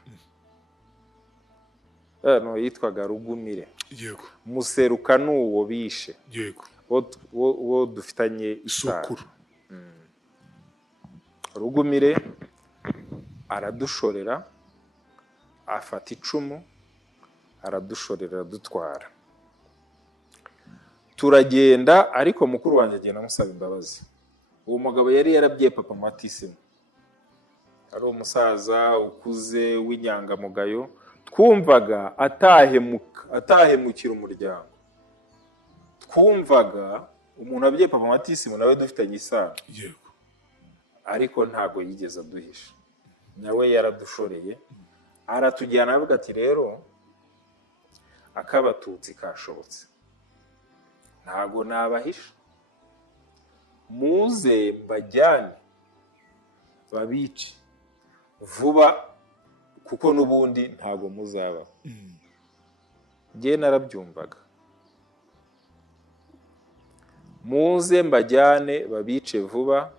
Yitwaga Rugumire. Yego. Museruka n'uwo bishe. Yego. wo dufitanye isano. sokuru Rugumire aradushorera, afata icumu aradushorera dutwara, turagenda. Ariko mukuru wanjye agenda amusaba imbabazi. Uwo mugabo yari yarabwiye papa mu batisimu, ari umusaza ukuze w'inyangamugayo, twumvaga atahemukira umuryango, twumvaga umuntu abwiye papa mu batisimu nawe dufitanye isano. yego Ariko ntabwo yigeze aduhisha, nawe yaradushoreye aratujyana, avuga ati rero akabatutsi kashobotse, ntabwo nabahisha, muze mbajyane babice vuba kuko n'ubundi ntabwo muzaba. Njye narabyumvaga, muze mbajyane babice vuba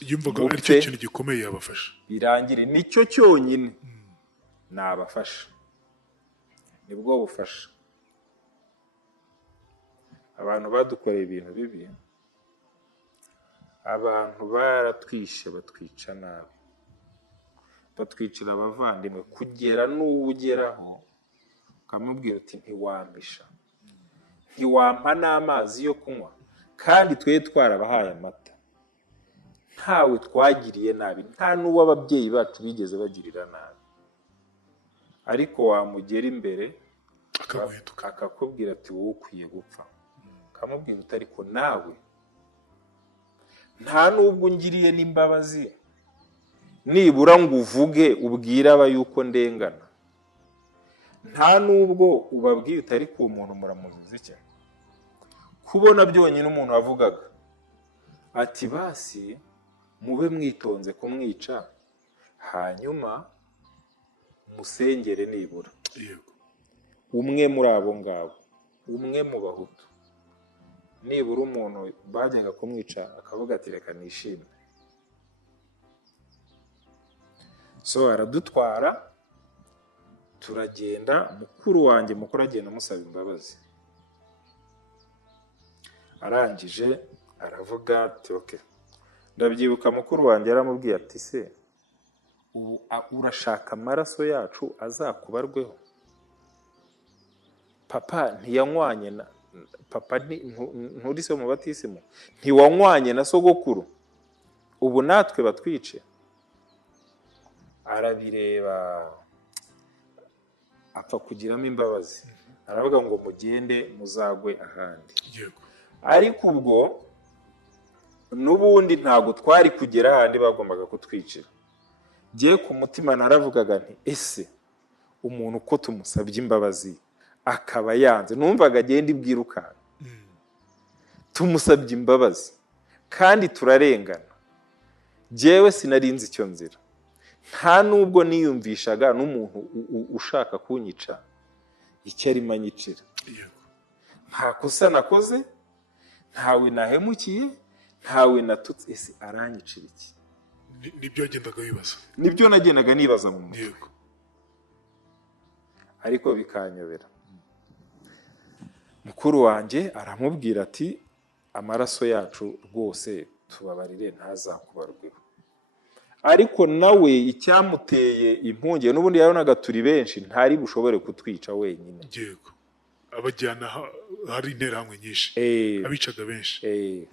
yumvaga ari cyo kintu gikomeye yabafasha, birangire, nicyo cyonyine nabafasha, nibwo bufasha. Abantu badukoreye ibintu bibi, abantu baratwishe, batwica nabi, batwicira abavandimwe, kugera n'uwugeraho ukamubwira uti ntiwampisha, ntiwampa n'amazi yo kunywa, kandi twe twarabahaye amata, ntawe twagiriye nabi, nta n'uwo ababyeyi bacu bigeze bagirira nabi. Ariko wamugera imbere akakubwira ati wowe ukwiye gupfa, ukamubwira uti ariko nawe nta n'ubwo ungiriye n'imbabazi, nibura ngo uvuge ubwire aba yuko ndengana, nta n'ubwo ubabwiye uti ariko uwo muntu muramuziza iki. Kubona byonyine umuntu wavugaga ati basi mube mwitonze kumwica, hanyuma musengere nibura. yego Umwe muri abo ngabo, umwe mu bahutu, nibura umuntu bajyaga kumwica akavuga ati reka nishime. So aradutwara, turagenda. Mukuru wanjye mukuru agenda amusaba imbabazi, arangije aravuga ati okay. Ndabyibuka mukuru wanjye yaramubwiye ati se urashaka amaraso yacu azakubarweho? Papa ntiyanywanye na papa nturi se mu batisimu, ntiwanywanye na sogokuru, ubu natwe batwice? Arabireba apfa kugiramo imbabazi, aravuga ngo mugende muzagwe ahandi. yego Ariko ubwo n'ubundi ntabwo twari kugera ahandi bagombaga kutwicira. Giye ku mutima naravugaga nti ese umuntu uko tumusabye imbabazi akaba yanze, numvaga agenda ibwirukana, tumusabye imbabazi kandi turarengana, jewe sinarinzi icyo nzira, nta nubwo niyumvishaga n'umuntu ushaka kunyica icyo arimo anyicira. Nta kosa nakoze, ntawe nahemukiye, ntawe natutse, ese aranyicira iki? nibyo yagendaga wibaza, Nibyo nagendaga nibaza mu mutwe, yego ariko bikanyobera. Mukuru wanjye aramubwira ati amaraso yacu rwose tubabarire ntazakubarweho. Ariko nawe icyamuteye impungenge, n'ubundi yabonaga turi benshi, ntari bushobore kutwica wenyine. yego abajyana hari interahamwe nyinshi, abicaga benshi.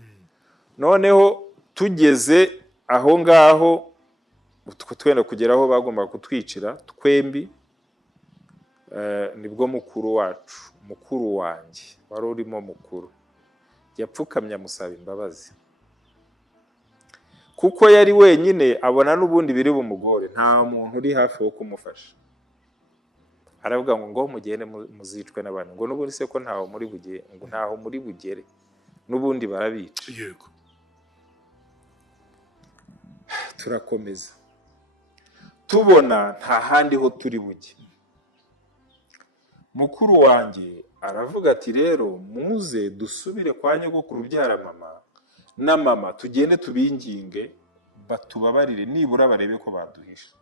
Noneho tugeze aho ngaho twenda kugeraho bagombaga kutwicira twembi, nibwo mukuru wanjye wari urimo mukuru yapfukamye amusaba imbabazi, kuko yari wenyine, abona n'ubundi biri bumugore, nta muntu uri hafi wo kumufasha. Aravuga ngo mugende muzicwe n'abantu, ngo n'ubundi se ko ntaho muri bugere, n'ubundi barabica. yego Turakomeza tubona nta handi ho turi bujye. Mukuru wanjye aravuga ati rero muze dusubire kwa nyogokuru ubyara mama na mama, tugende tubinginge batubabarire, nibura barebe ko baduhisha.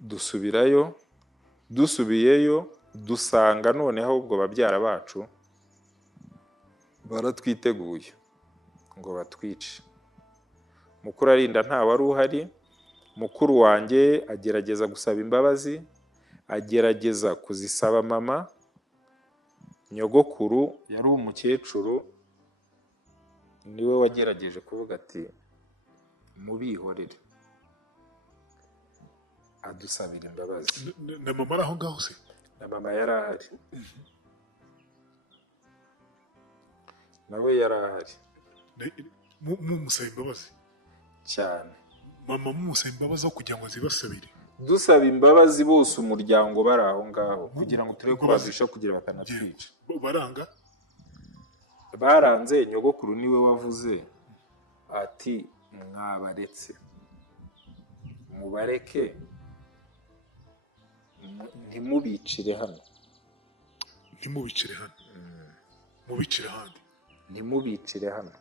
Dusubirayo, dusubiyeyo dusanga noneho ubwo babyara bacu baratwiteguye ngo batwice. Mukuru arinda nta wari uhari. Mukuru wanjye agerageza gusaba imbabazi, agerageza kuzisaba mama. Nyogokuru yari umukecuru, niwe wagerageje kuvuga ati mubihorere, adusabira imbabazi. Na mama ari aho ngaho se? Na mama yari ahari, nawe yari ahari mumusaba imbabazi cyane. mama mumusaba imbabazi aho kugira ngo azibasabire? Dusaba imbabazi bose umuryango bari aho ngaho kugira ngo turebe ko bazisha kugira bakanatwica. Baranga? Baranze. Nyogokuru niwe wavuze ati mwabaretse, mubareke, ntimubicire hano. Ntimubicire hano? Mubicire ahandi? Ntimubicire hano.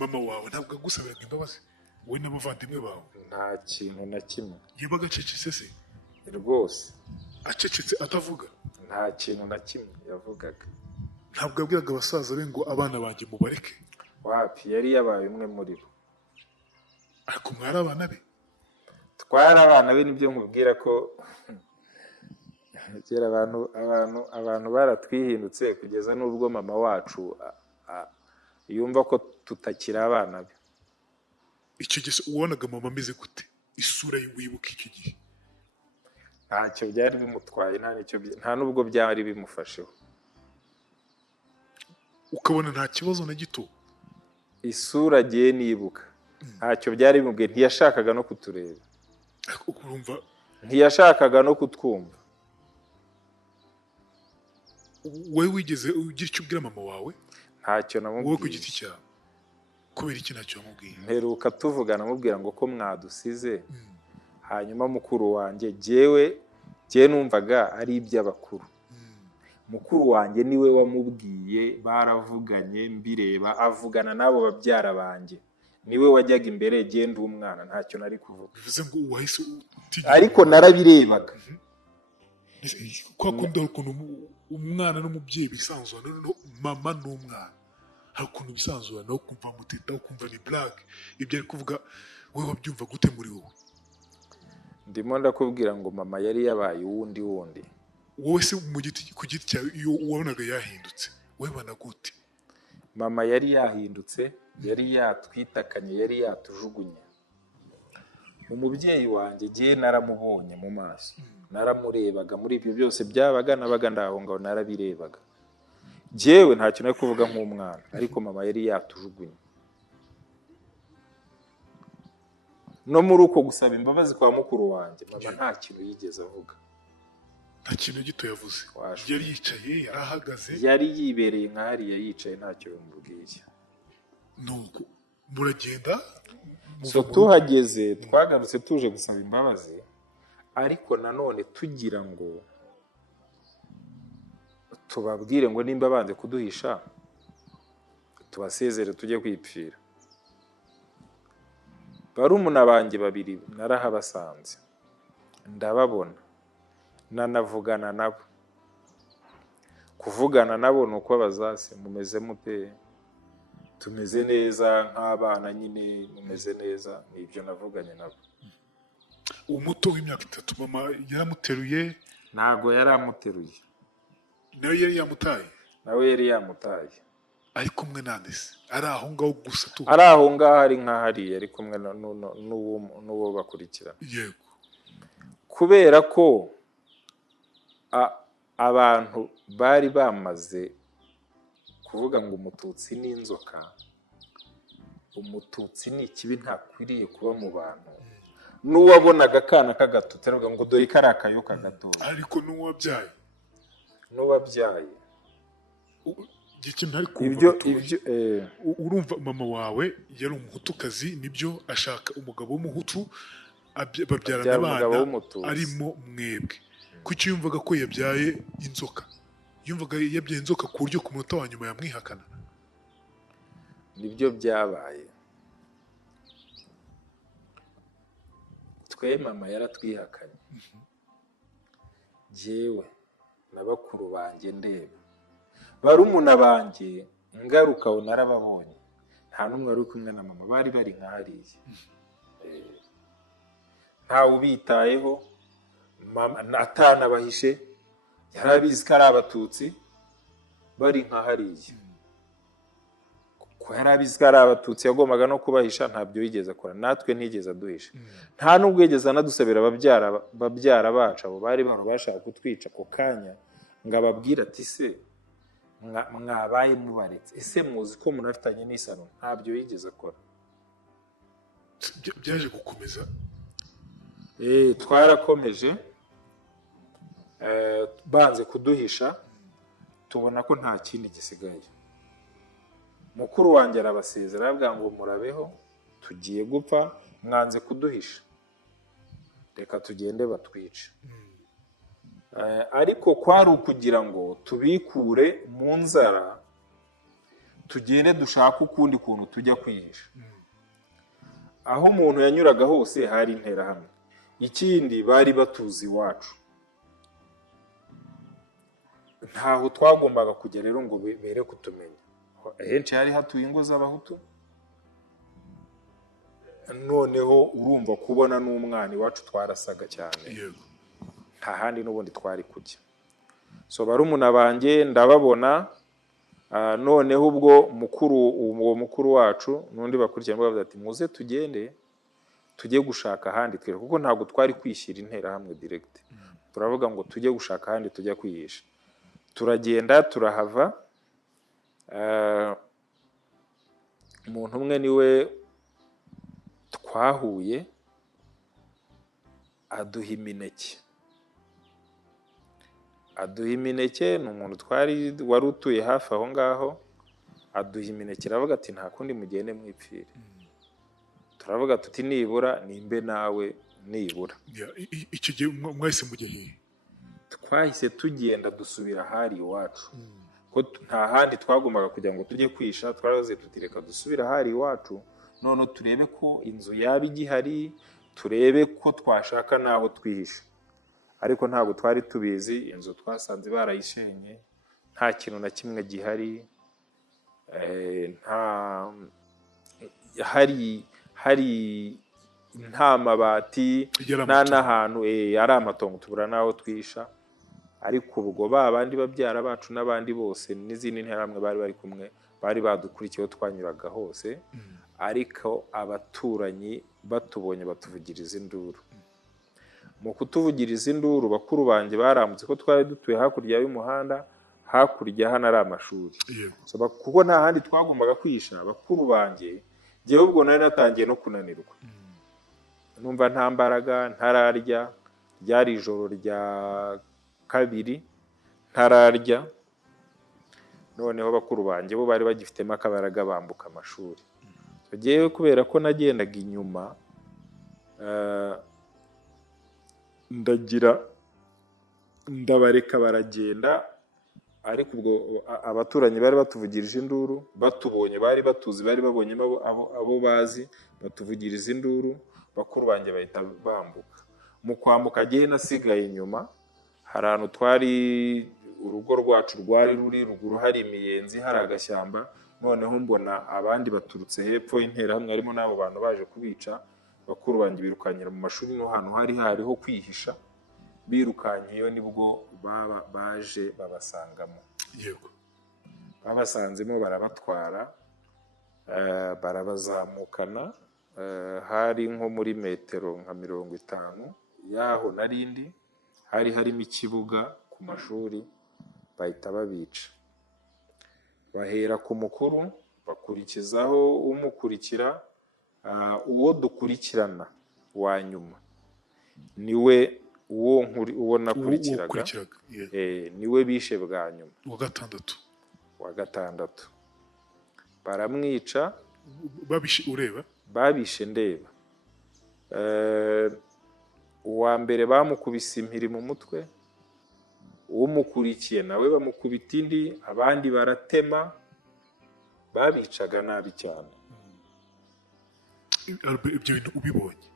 Mama wawe ntabwo agusabiraga imbabazi wowe n'abavandimwe bawe? Nta kintu na kimwe. Yabaga acecetse se? Rwose acecetse atavuga? nta kintu na kimwe yavugaga. Ntabwo abwiraga abasaza be ngo abana banjye mubareke? Wapi, yari yabaye umwe muri bo. Ariko mwari abana be? Twari abana be, nibyo nkubwira ko kera abantu baratwihindutse kugeza n'ubwo mama wacu yumva ko tutakiri abana be. Icyo gihe ubonaga mama ameze gute? Isura ye wibuka icyo gihe? Ntacyo byari bimutwaye, nta nubwo byari bimufasheho. Ukabona nta kibazo na gito? Isura agiye nibuka ntacyo byari bimubwiye. Ntiyashakaga no kutureba, urumva? Ntiyashakaga no kutwumva. Wowe wigeze ugira icyo ubwira mama wawe? Ntacyo namubwiye. Wowe ku giti cyawe kubera iki ntacyo wamubwiye? Mperuka tuvugana amubwira ngo ko mwadusize. Hanyuma mukuru wanjye jyewe numvaga ari iby'abakuru. Mukuru wanjye niwe wamubwiye, baravuganye mbireba, avugana n'abo babyara banjye. Niwe wajyaga imbere, genda umwana, ntacyo nari kuvuga. Bivuze ngo wahise ariko narabirebaga. Kwa kundi hari ukuntu umwana n'umubyeyi bisanzura, noneho mama n'umwana hari ukuntu bisanzura, nawe ukumva mutitaho, ukumva ni blague. Ibyo ari kuvuga wowe wabyumva gute muri wowe? Ndimo ndakubwira ngo mama yari yabaye uwundi. Wowe se ku giti cyawe iyo wabonaga yahindutse webana gute? Mama yari yahindutse, yari yatwitakanye, yari yatujugunye. Umubyeyi wanjye jye naramubonye mu maso, naramurebaga. Muri ibyo byose byabaga nabaga ndaho ngaho narabirebaga. Jyewe ntacyo nari kuvuga nk'umwana, ariko mama yari yatujugunye. No muri uko gusaba imbabazi kwa mukuru wanjye, mama nta kintu yigeze avuga. Nta kintu gito yavuze? Yari yicaye, yari ahagaze? Yari yibereye nk'ahariya yicaye, ntacyo bimubwiye. Nuko muragenda? So tuhageze twagarutse tuje gusaba imbabazi, ariko nanone tugira ngo tubabwire ngo nimba banze kuduhisha tubasezere tujye kwipfira. Barumuna banjye babiri narahabasanze, ndababona, nanavugana nabo. Kuvugana nabo ni uko bazase, mumeze mute? Tumeze neza nk'abana nyine, mumeze neza. Nibyo navuganye nabo. Umuto w'imyaka 3 mama yaramuteruye? Ntago yaramuteruye. Nawe yari yamutaye? Nawe yari yamutaye. Ari kumwe nande se? Ari aho ngaho gusa tu? Ari aho ngaho, ari nk'ahariya, ari kumwe n'uwo bakurikira. Yego. Kubera ko abantu bari bamaze kuvuga ngo umututsi ni inzoka, umututsi ni ikibi, ntakwiriye kuba mu bantu. N'uwabonaga akana k'agatutsi aravuga ngo dore ko ari akayoka gatoya. Ariko n'uwabyaye? N'uwabyaye. Ibyo urumva mama wawe yari umuhutukazi, nibyo ashaka umugabo w'umuhutu, babyarana abana arimo mwebwe. Kuki yumvaga ko yabyaye inzoka? Yumvaga yabyaye inzoka ku buryo ku munota wa nyuma yamwihakana? Nibyo byabaye. Twe mama yaratwihakanye. Jyewe na bakuru banjye ndeba. Barumuna banjye ngaruka aho narababonye nta n'umwe wari kumwe na mama, bari bari nka hariya, ntawe ubitayeho, mama atanabahishe, yari abizi ko ari abatutsi, bari nka hariya. Ko yari abizi ko ari abatutsi yagombaga no kubahisha, ntabyo yigeze akora, natwe ntigeze aduhisha. Nta n'ubwo yigeze anadusabira babyara bacu abo bari bashaka kutwica ako kanya, ngo ababwire ati se mwabaye mubaretse, ese muzi ko munafitanye n'isano, ntabyo yigeze akora. Byaje gukomeza, twarakomeje, banze kuduhisha, tubona ko nta kindi gisigaye. Mukuru wanjye arabasezera aravuga ngo murabeho, tugiye gupfa, mwanze kuduhisha, reka tugende batwice. Ariko kwari ukugira ngo tubikure mu nzara, tugende dushaka ukundi kuntu tujya kwihisha. Aho umuntu yanyuraga hose hari interahamwe. Ikindi bari batuzi iwacu, ntaho twagombaga kujya rero ngo bere kutumenya. Henshi hari hatuye ingo z'abahutu, noneho urumva kubona n'umwana iwacu twarasaga cyane, nta handi n'ubundi twari kujya. So barumuna banjye ndababona, noneho ubwo uwo mukuru wacu n'undi bakurikirana bavuga ati muze tugende tujye gushaka ahandi twere, kuko ntabwo twari kwishyira interahamwe direct. Turavuga ngo tujye gushaka ahandi tujya kwihisha. Turagenda turahava, umuntu umwe niwe twahuye aduha imineke. Ni umuntu wari utuye hafi aho ngaho, aduha imineke, aravuga ati nta kundi mugende mwipfire. Turavuga tuti nibura nimbe nawe nibura. Icyo gihe mwahise mujya hehe? Twahise tugenda dusubira ahari iwacu, ko nta handi twagombaga kugira ngo tujye kwisha. Twaraze tuti reka dusubira ahari iwacu, none turebe ko inzu yaba igihari, turebe ko twashaka naho twihisha. Ariko ntabwo twari tubizi, inzu twasanze barayishenye, nta kintu na kimwe gihari, nta mabati, nta n'ahantu ari amatongo tubura naho twisha. Ariko ubwo babandi babyara bacu n'abandi bose n'izindi nterahamwe bari bari kumwe, bari badukurikiyeho twanyuraga hose. Ariko abaturanyi batubonye batuvugiriza induru. Mu kutuvugiriza induru, bakuru banjye barambutse ko twari dutuye hakurya y'umuhanda, hakurya hano ari amashuri, kuko nta handi twagombaga kwisha. Bakuru banjye njyewe ubwo nari natangiye no kunanirwa, numva nta mbaraga, ntararya, ryari ijoro rya kabiri ntararya. Noneho bakuru banjye bo bari bagifitemo akabaraga, bambuka amashuri. Njyewe kubera ko nagendaga inyuma, ndabareka baragenda. Ariko ubwo abaturanyi bari batuvugirije induru, batubonye, bari batuzi, bari babonye abo bazi, batuvugiriza induru. Bakuru banjye bahita bambuka. Mu kwambuka agiye nasigaye inyuma, hari ahantu twari, urugo rwacu rwari ruri ruguru, hari imiyenzi, hari agashyamba. Noneho mbona abandi baturutse hepfo, interahamwe harimo n'abo bantu baje kubica. Bakuru banjye birukanyira mu mashuri, no hantu hariho kwihisha, birukanyeyo nibwo baje babasangamo. Yego. Babasanzemo barabatwara, barabazamukana, hari nko muri metero nka 50 yaho narindi, hari harimo ikibuga ku mashuri, bahita babica. Bahera ku mukuru, bakurikizaho umukurikira, uwo dukurikirana wa nyuma niwe uwo nakurikiraga, niwe bishe bwa nyuma, wa gatandatu. Baramwica. Babishe ureba? Babishe ndeba. Uwa mbere bamukubise impiri mu mutwe, umukurikiye nawe bamukubita indi, abandi baratema. Babicaga nabi cyane. Ibyo bintu ubibonye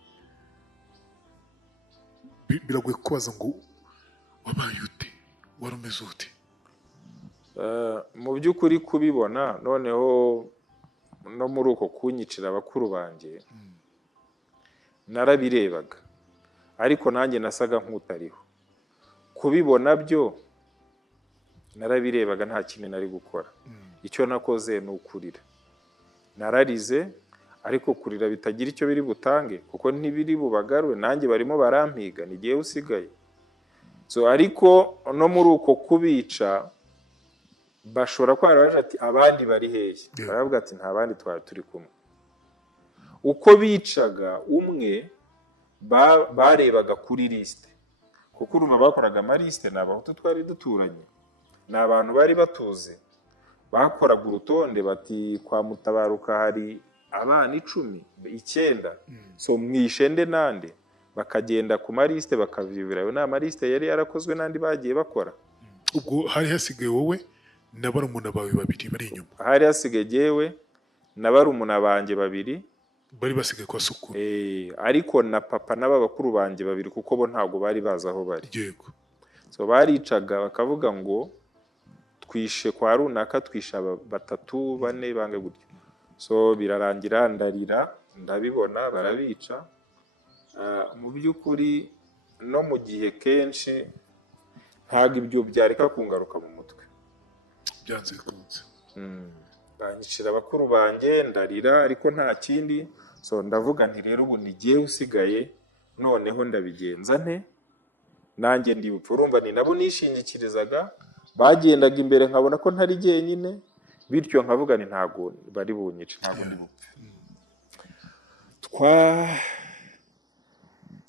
biragoye kubaza ngo wabaye ute, wari umeze ute? mu by'ukuri kubibona noneho no muri uko kunyicira abakuru banjye narabirebaga ariko nanjye nasaga nk'utariho kubibona byo narabirebaga nta kintu nari gukora icyo nakoze ni ukurira nararize ariko kurira bitagira icyo biri butange kuko ntibiri bubagarwe nanjye barimo barampiga nigiye usigaye ariko no muri uko kubica bashobora kwaraje ati abandi bari hehe baravuga ati nta bandi twari turi kumwe uko bicaga umwe barebaga kuri liste kuko urumva bakoraga amaliste ni abahutu twari duturanye ni abantu bari batuze bakoraga urutonde bati kwa Mutabaruka hari abana 10 9 mwishe nde nande bakagenda ku maliste bakavibira yo na maliste yari yarakozwe nandi bagiye bakora ubwo hari hasigaye wowe na barumuna bawe babiri bari inyuma hari hasigaye jewe na barumuna banje babiri bari basigaye kwa Sukuru ariko na papa n'abakuru banje babiri kuko bo ntago bari baza aho bari yego baricaga bakavuga ngo twishe kwa runaka twisha 3 4 bange gutyo birarangira ndarira ndabibona barabica mu by'ukuri no mu gihe kenshi ntago ibyo byareka kungaruka mu mutwe byanze bikunze banyicira abakuru banjye ndarira ariko nta kindi ndavuga nti rero ubu nigiye usigaye noneho ndabigenza nte nanjye ndibupfa urumva ni nabo nishingikirizaga bagendaga imbere nkabona ko ntari jyenyine bityo nkavuga ni ntago bari bunyice ntago ndibupfa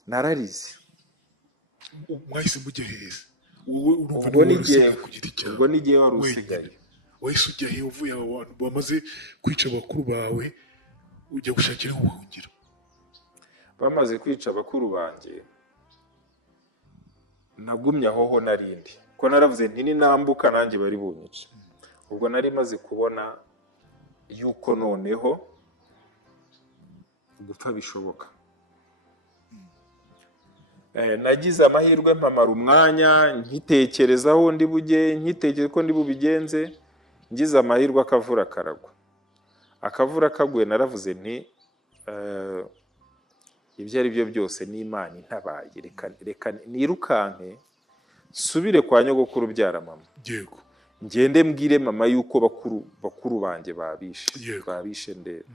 nararize mwahise mujye heza wowe urumva ubwo nigiye wari usigaye wahise ujya he uvuye abo bantu bamaze kwica abakuru bawe ujya gushakira ubuhungiro bamaze kwica abakuru banjye nagumye aho narindi ko naravuze nti ninambuka nanjye bari bunyice ubwo nari maze kubona yuko noneho gupfa bishoboka nagize amahirwe mpamara umwanya nkitekerezaho ndi bujye nkitekereza ko ndi bubigenze ngize amahirwe akavura karagwa akavura kaguye naravuze nti ibyo ari byo byose n'Imana intabaye reka nirukanke subire kwa nyogokuru byara mama yego ngende mbwire mama yuko bakuru banjye babishe ndera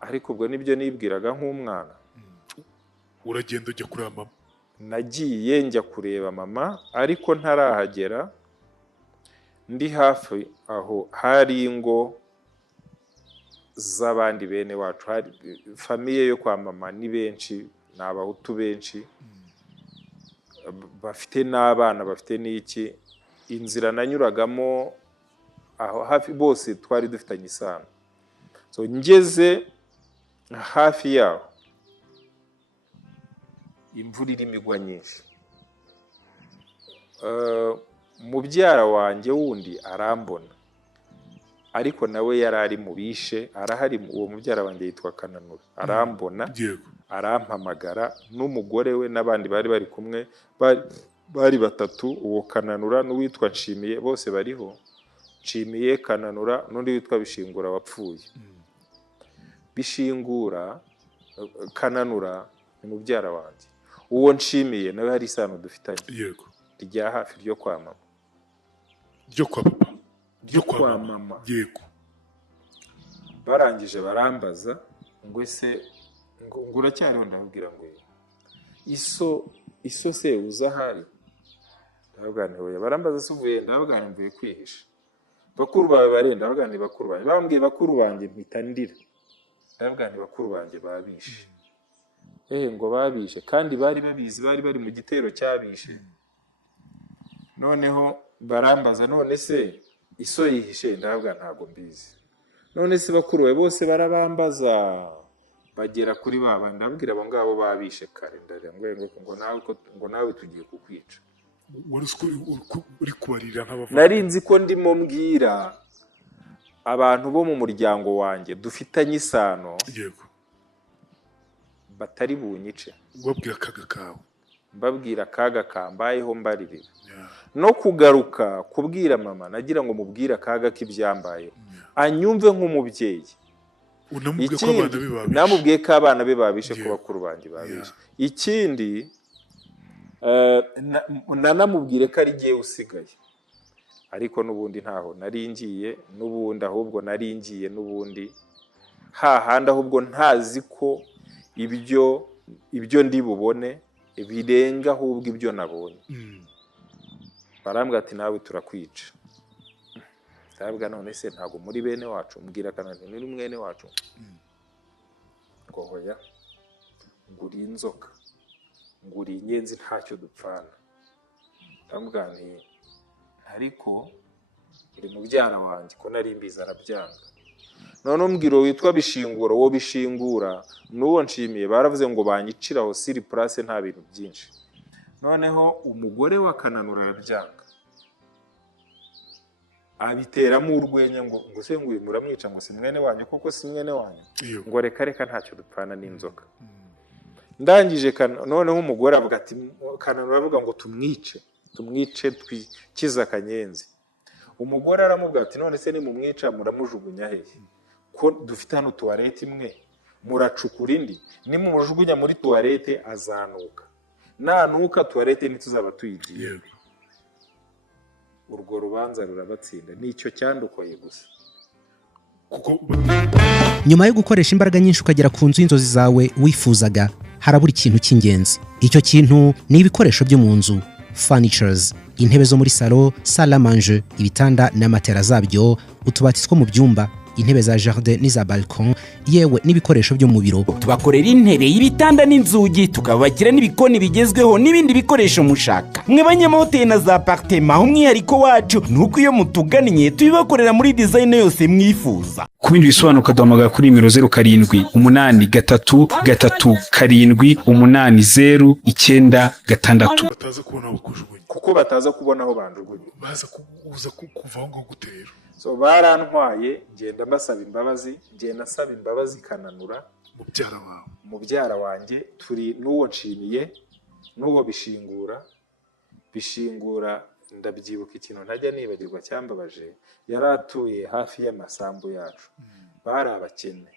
ariko ubwo nibyo nibwiraga nk'umwana uragenda ujya kureba mama nagiye njya kureba mama ariko ntarahagera ndi hafi aho hari ingo z'abandi bene wacu hari famiye yo kwa mama ni benshi ni abahutu benshi bafite n'abana bafite n'iki inzira nanyuragamo aho hafi bose twari dufitanye isano ngeze hafi yaho imvura irimo igwa nyinshi mubyara wanjye wundi arambona ariko nawe yari ari mu bishe arahari uwo mubyara wanjye yitwa Kananura arambona arampamagara n'umugore we n'abandi bari bari kumwe bari 3 uwo Kananura n'uwitwa Nshimiye bose bariho Nshimiye Kananura n'undi witwa Bishingura wapfuye Bishingura Kananura ni mubyara wanjye uwo Nshimiye nawe hari isano dufitanye yego rya hafi ryo kwa mama ryo kwa papa ryo kwa mama yego barangije barambaza ngo ese ngo uracyariho ndabwira ngo iso se uza hari ndabaganira barambaza suvuye ndabaganira kwihisha bakuru bawe barenda baganira bakuru banjye bambwiye bakuru banjye mpita ndira ndabaganira bakuru banjye babishe ngo babishe kandi bari babizi bari mu gitero cyabishe noneho barambaza none se iso yihishe ndabwa ntago mbizi none se bakuru we bose barabambaza bagera kuri baba ndabwira abo ngabo babishe kare ndare ngo nawe tugiye kukwica uri kubarira nk'abavandimwe nari nzi ko ndimo mbwira abantu bo mu muryango wanjye dufitanye isano yego batari bunyice ubabwira akaga kawe mbabwira akaga kambayeho mbaririra no kugaruka kubwira mama nagira ngo mubwire akaga k'ibyambaye anyumve nk'umubyeyi. unamubwiye ko abana be babishe. Namubwiye ko abana be babishe ko bakuru banjye babishe. Ikindi nanamubwire ko ari giye usigaye, ariko n'ubundi ntaho nari ngiye, n'ubundi ahubwo nari ngiye n'ubundi hahandi, ahubwo ntazi ko ibyo ndi bubone birenga ahubwo ibyo nabonye. Barambwira ati nawe turakwica. Ndabwira none se ntago muri bene wacu? Mbwira kanani ni mwene wacu. Ngo hoya, nguri inzoka, nguri inyenzi, ntacyo dupfana. Ndambwira nti ariko uri mubyara wanjye ko nari mbiza arabyanga. None umbwiro witwa Bishingura, wo Bishingura n'uwo Nshimiye baravuze ngo banyiciraho siri place nta bintu byinshi. Noneho umugore wa Kananura arabyanga, abiteramo urwenya ngo se ngo muramwica, ngo si mwene wanyu, koko si mwene wanyu, ngo reka ntacyo dupfana n'inzoka. Ndangije noneho umugore avuga ati, Kananura avuga ngo tumwice twikiza Kanyenzi. Umugore aramubwira ati none se ni mumwica muramujugunya hehe ko dufite hano tuwarete imwe, muracukura indi, ni mumujugunya muri tuwarete azanuka, nanuka tuwarete ntituzaba tuyigiye. Urwo rubanza rurabatsinda, nicyo cyandukoye gusa. Nyuma yo gukoresha imbaraga nyinshi ukagera ku nzu y'inzozi zawe wifuzaga, harabura ikintu cy'ingenzi. Icyo kintu ni ibikoresho byo mu nzu, furnitures, intebe zo muri salo, salle à manger, ibitanda n'amatera zabyo, utubati two mu byumba, intebe za jardin n'iza balcon, yewe n'ibikoresho byo mu biro. Tubakorera intebe, ibitanda n'inzugi, tukabakira n'ibikoni bigezweho n'ibindi bikoresho mushaka. Mwe banyamahoteli na za appartement, umwihariko wacu nuko iyo mutugannye tubibakorera muri design yose mwifuza. Ku bindi bisobanuka duhamagara kuri 0783 bataza kubona aho kujugunya, kuko bataza kubona aho banjugunya, baza kuza kuvaho ngo guterera. So barantwaye, ngenda mbasaba imbabazi, ngenda nsaba imbabazi Kananura mubyara wanjye, turi n'uwo Nshimiye n'uwo Bishingura. Ndabyibuka ikintu ntajya nibagirwa cyambabaje, yaratuye hafi y'amasambu yacu, bari abakene.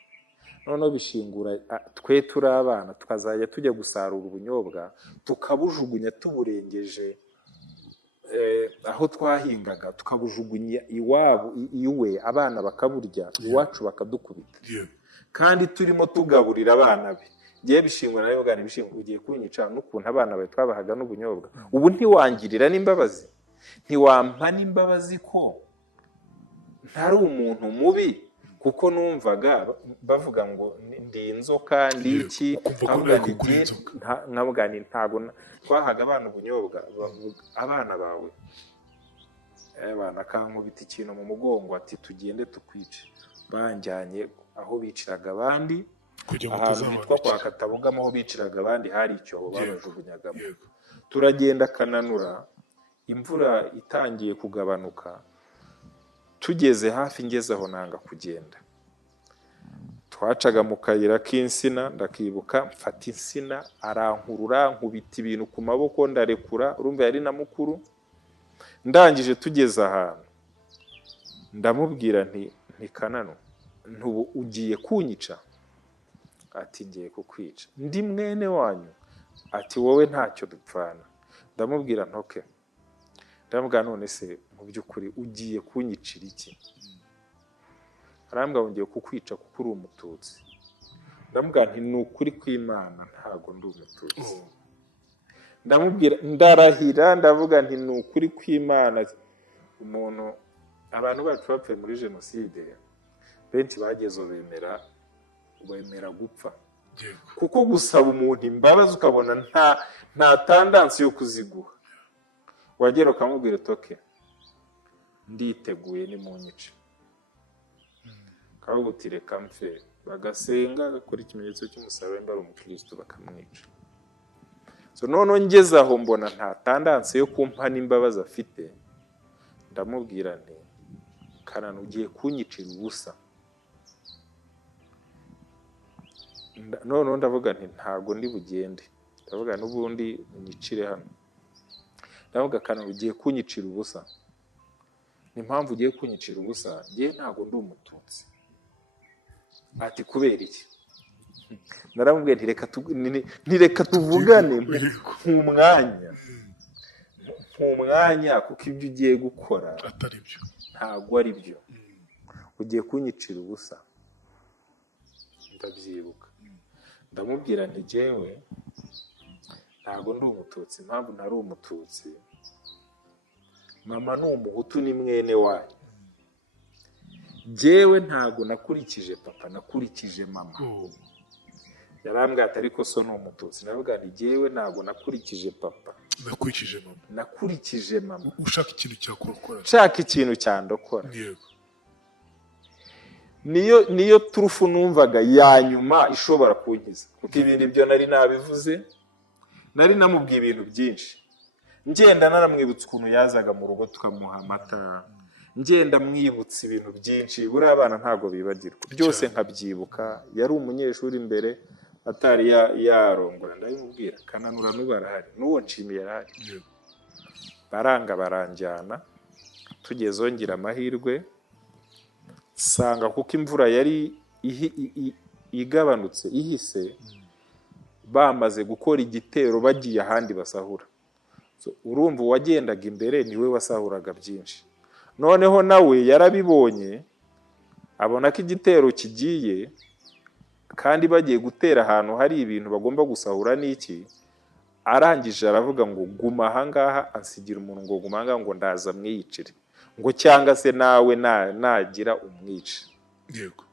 Noneho Bishingura, twe turi abana tukazajya tujya gusarura ubunyobwa tukabujugunya tuburengeje aho twahingaga, tukabujugunya iwe abana bakaburya, iwacu bakadukubita, kandi turimo tugaburira abana be. Ngiye Bishingura nayo gane Bishingura ugiye kunyica n'ukuntu abana bawe twabahaga n'ubunyobwa, ubu ntiwangirira n'imbabazi, ntiwampa n'imbabazi ko ntari umuntu mubi, kuko numvaga bavuga ngo ndi inzoka ndi iki, nkavuga ntago twahaga abana ubunyobwa, abana bawe abana kankubita ikintu mu mugongo ati tugende tukwice. Banjyanye aho biciraga abandi, ahantu hitwa kwa Katabugamo, aho biciraga abandi hari icyobo babajugunyagamo. Turagenda Kananura, imvura itangiye kugabanuka, tugeze hafi ngeze aho nanga kugenda. Twacaga mu kayira k'insina, ndakibuka mfata insina arankurura, nkubita ibintu ku maboko ndarekura, urumva yari na mukuru. Ndangije tugeze ahantu ndamubwira nti Kananu, ntubu ugiye kunyica? Ati ngiye kukwica. Ndi mwene wanyu? Ati wowe ntacyo dupfana. Ndamubwira ntoke, ndamubwira none se mu by'ukuri ugiye kunyicira iki? Arambwira ngiye kukwica kuko uri umututsi. Ndamubwira nti ni ukuri kw'Imana ntago ndi umututsi. Ndamubwira, ndarahira ndavuga nti ni ukuri kw'Imana. Umuntu, abantu bacu bapfuye muri jenoside benshi bagezo bemera gupfa, kuko gusaba umuntu imbabazi ukabona nta tendancy yo kuziguha, wagera ukamubwira toke nditeguye ni munyice, kawugutire kamfe, bagasenga gakora ikimenyetso cy'umusaraba mbara umukristo bakamwica. So none ngeze aho mbona nta tendancy yo kumpa n'imbabazi afite, ndamubwira nti Kananu ugiye kunyicira ubusa. None ndavuga nti ntago ndi bugende, ndavuga n'ubundi nyicire hano. ndavuga kana ugiye kunyicira ubusa. Ni impamvu ugiye kunyicira ubusa, ngiye ntago ndi umututsi. Ati kubera iki? Naramubwiye ntireka tuvugane nk'umwanya kuko ibyo ugiye gukora atari byo, ntago ari byo. Ugiye kunyicira ubusa. Ndabyibuka. Ndamubwira nti jewe ntago ndi umututsi. Impamvu ntari umututsi, mama ni umuhutu, ni mwene wanyu. Jewe ntago nakurikije papa, nakurikije mama. Yarambwira ati ariko so ni umututsi. Navuga nti jewe ntago nakurikije papa, nakurikije mama. Ushaka ikintu cyakurokora, nshaka ikintu cyandokora. Yego. Niyo turufu numvaga ya nyuma ishobora kunkiza, kuko ibindi byo nari nabivuze, nari namubwiye ibintu byinshi. Ngenda naramwibutsa ukuntu yazaga mu rugo tukamuha amata, ngenda mwibutsa ibintu byinshi. Buriya abana ntago bibagirwa, byose nkabyibuka. Yari umunyeshuri imbere atari yarongora. Ndabimubwira kananura n'ubarahari, n'uwo nshimiye arahari. Baranga baranjyana, tugeze ngira amahirwe sanga kuko imvura yari igabanutse ihise, bamaze gukora igitero bagiye ahandi basahura. Urumva uwagendaga imbere niwe wasahuraga byinshi. Noneho nawe yarabibonye, abona ko igitero kigiye kandi bagiye gutera ahantu hari ibintu bagomba gusahura n'iki. Arangije aravuga ngo guma ahangaha, ansigira umuntu ngo guma ahangaha ngo ndaza mwiyicire, ngo cyangwa se nawe nagira umwice. Yego.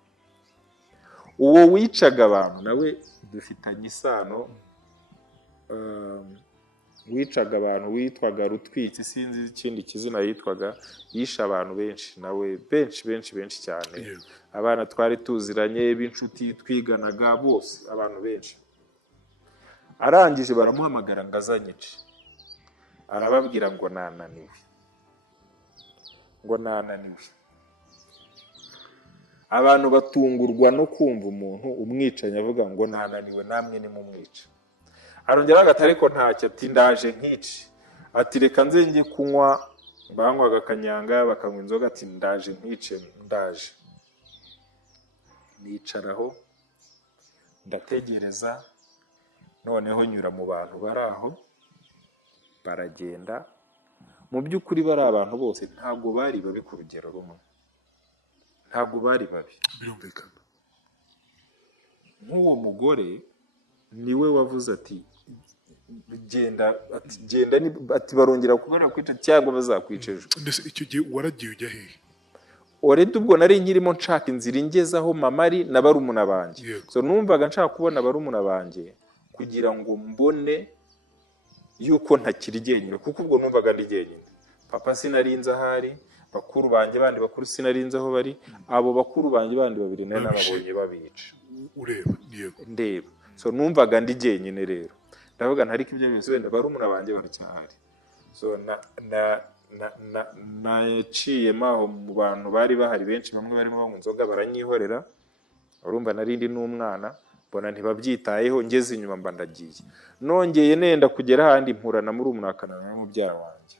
Uwo wicaga abantu nawe dufitanye isano. Wicaga abantu witwaga Rutwitsi, sinzi ikindi kizina yitwaga. Yisha abantu benshi nawe, benshi cyane. Abana twari tuziranye b'inshuti twiganaga bose, abantu benshi. Arangije baramuhamagara ngo azanyice. Arababwira ngo nananiwe. Abantu batungurwa no kumva umuntu umwicanye avuga ngo nananiwe, namwe ni mumwica. Arongera agati ariko ntacyo, ati ndaje nkici. Ati reka nze njye kunywa. Banywaga kanyanga bakanywa inzoga. Ati ndaje nkice. Ndaje nicaraho ndategereza. Noneho nyura mu bantu bari aho baragenda. Mu by'ukuri bari abantu bose ntabwo bari babi ku rugero rumwe, ntabwo bari babi. Birumvikana. Nk'uwo mugore niwe wavuze ati genda, ati barongera kubara kwica cyangwa bazakwica ejo. Ndetse icyo gihe waragiye ujya hehe? Oredi ubwo nari nkirimo nshaka inzira ingezaho mama ari na barumuna banjye. Numvaga nshaka kubona barumuna banjye kugira ngo mbone yuko ntakiri jyenyine, kuko ubwo numvaga ndi jyenyine. Papa sinarinze ahari, bakuru banjye bandi bakuru sinarinze aho bari. Abo bakuru banjye bandi babiri nari nababonye babica. Ureba? Yego. Ndeba. Numvaga ndi jyenyine rero. Ndavuga ntariko ibyo byose wenda barumuna banjye baracyahari. Naciyemo aho mu bantu bari bahari benshi, bamwe barimo banywa inzoga baranyihorera. Urumva narindi n'umwana, mbona ntibabyitayeho. Ngeze inyuma mba ndagiye. Nongeye nenda kugera ahandi mpura na murumuna akanana na mubyara wanjye.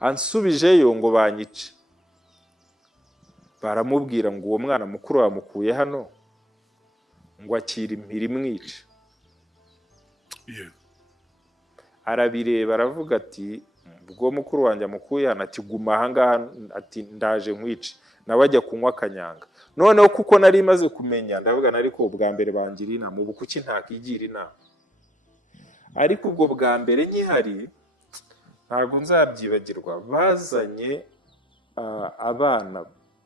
Ansubijeyo ngo banyice. Baramubwira ngo uwo mwana mukuru wamukuye hano ngo akira impiri mwice. Arabireba aravuga ati ubwo mukuru wanjye amukuye hano, ati guma ahangaha, ati ndaje nkwice. Nawe ajya kunywa kanyanga. Noneho kuko nari maze kumenya, ndavuga nari ko ubwa mbere bangira inama, ubu kuki ntakigira inama. Ariko ubwo bwa mbere nkihari ntabwo nzabyibagirwa. Bazanye abana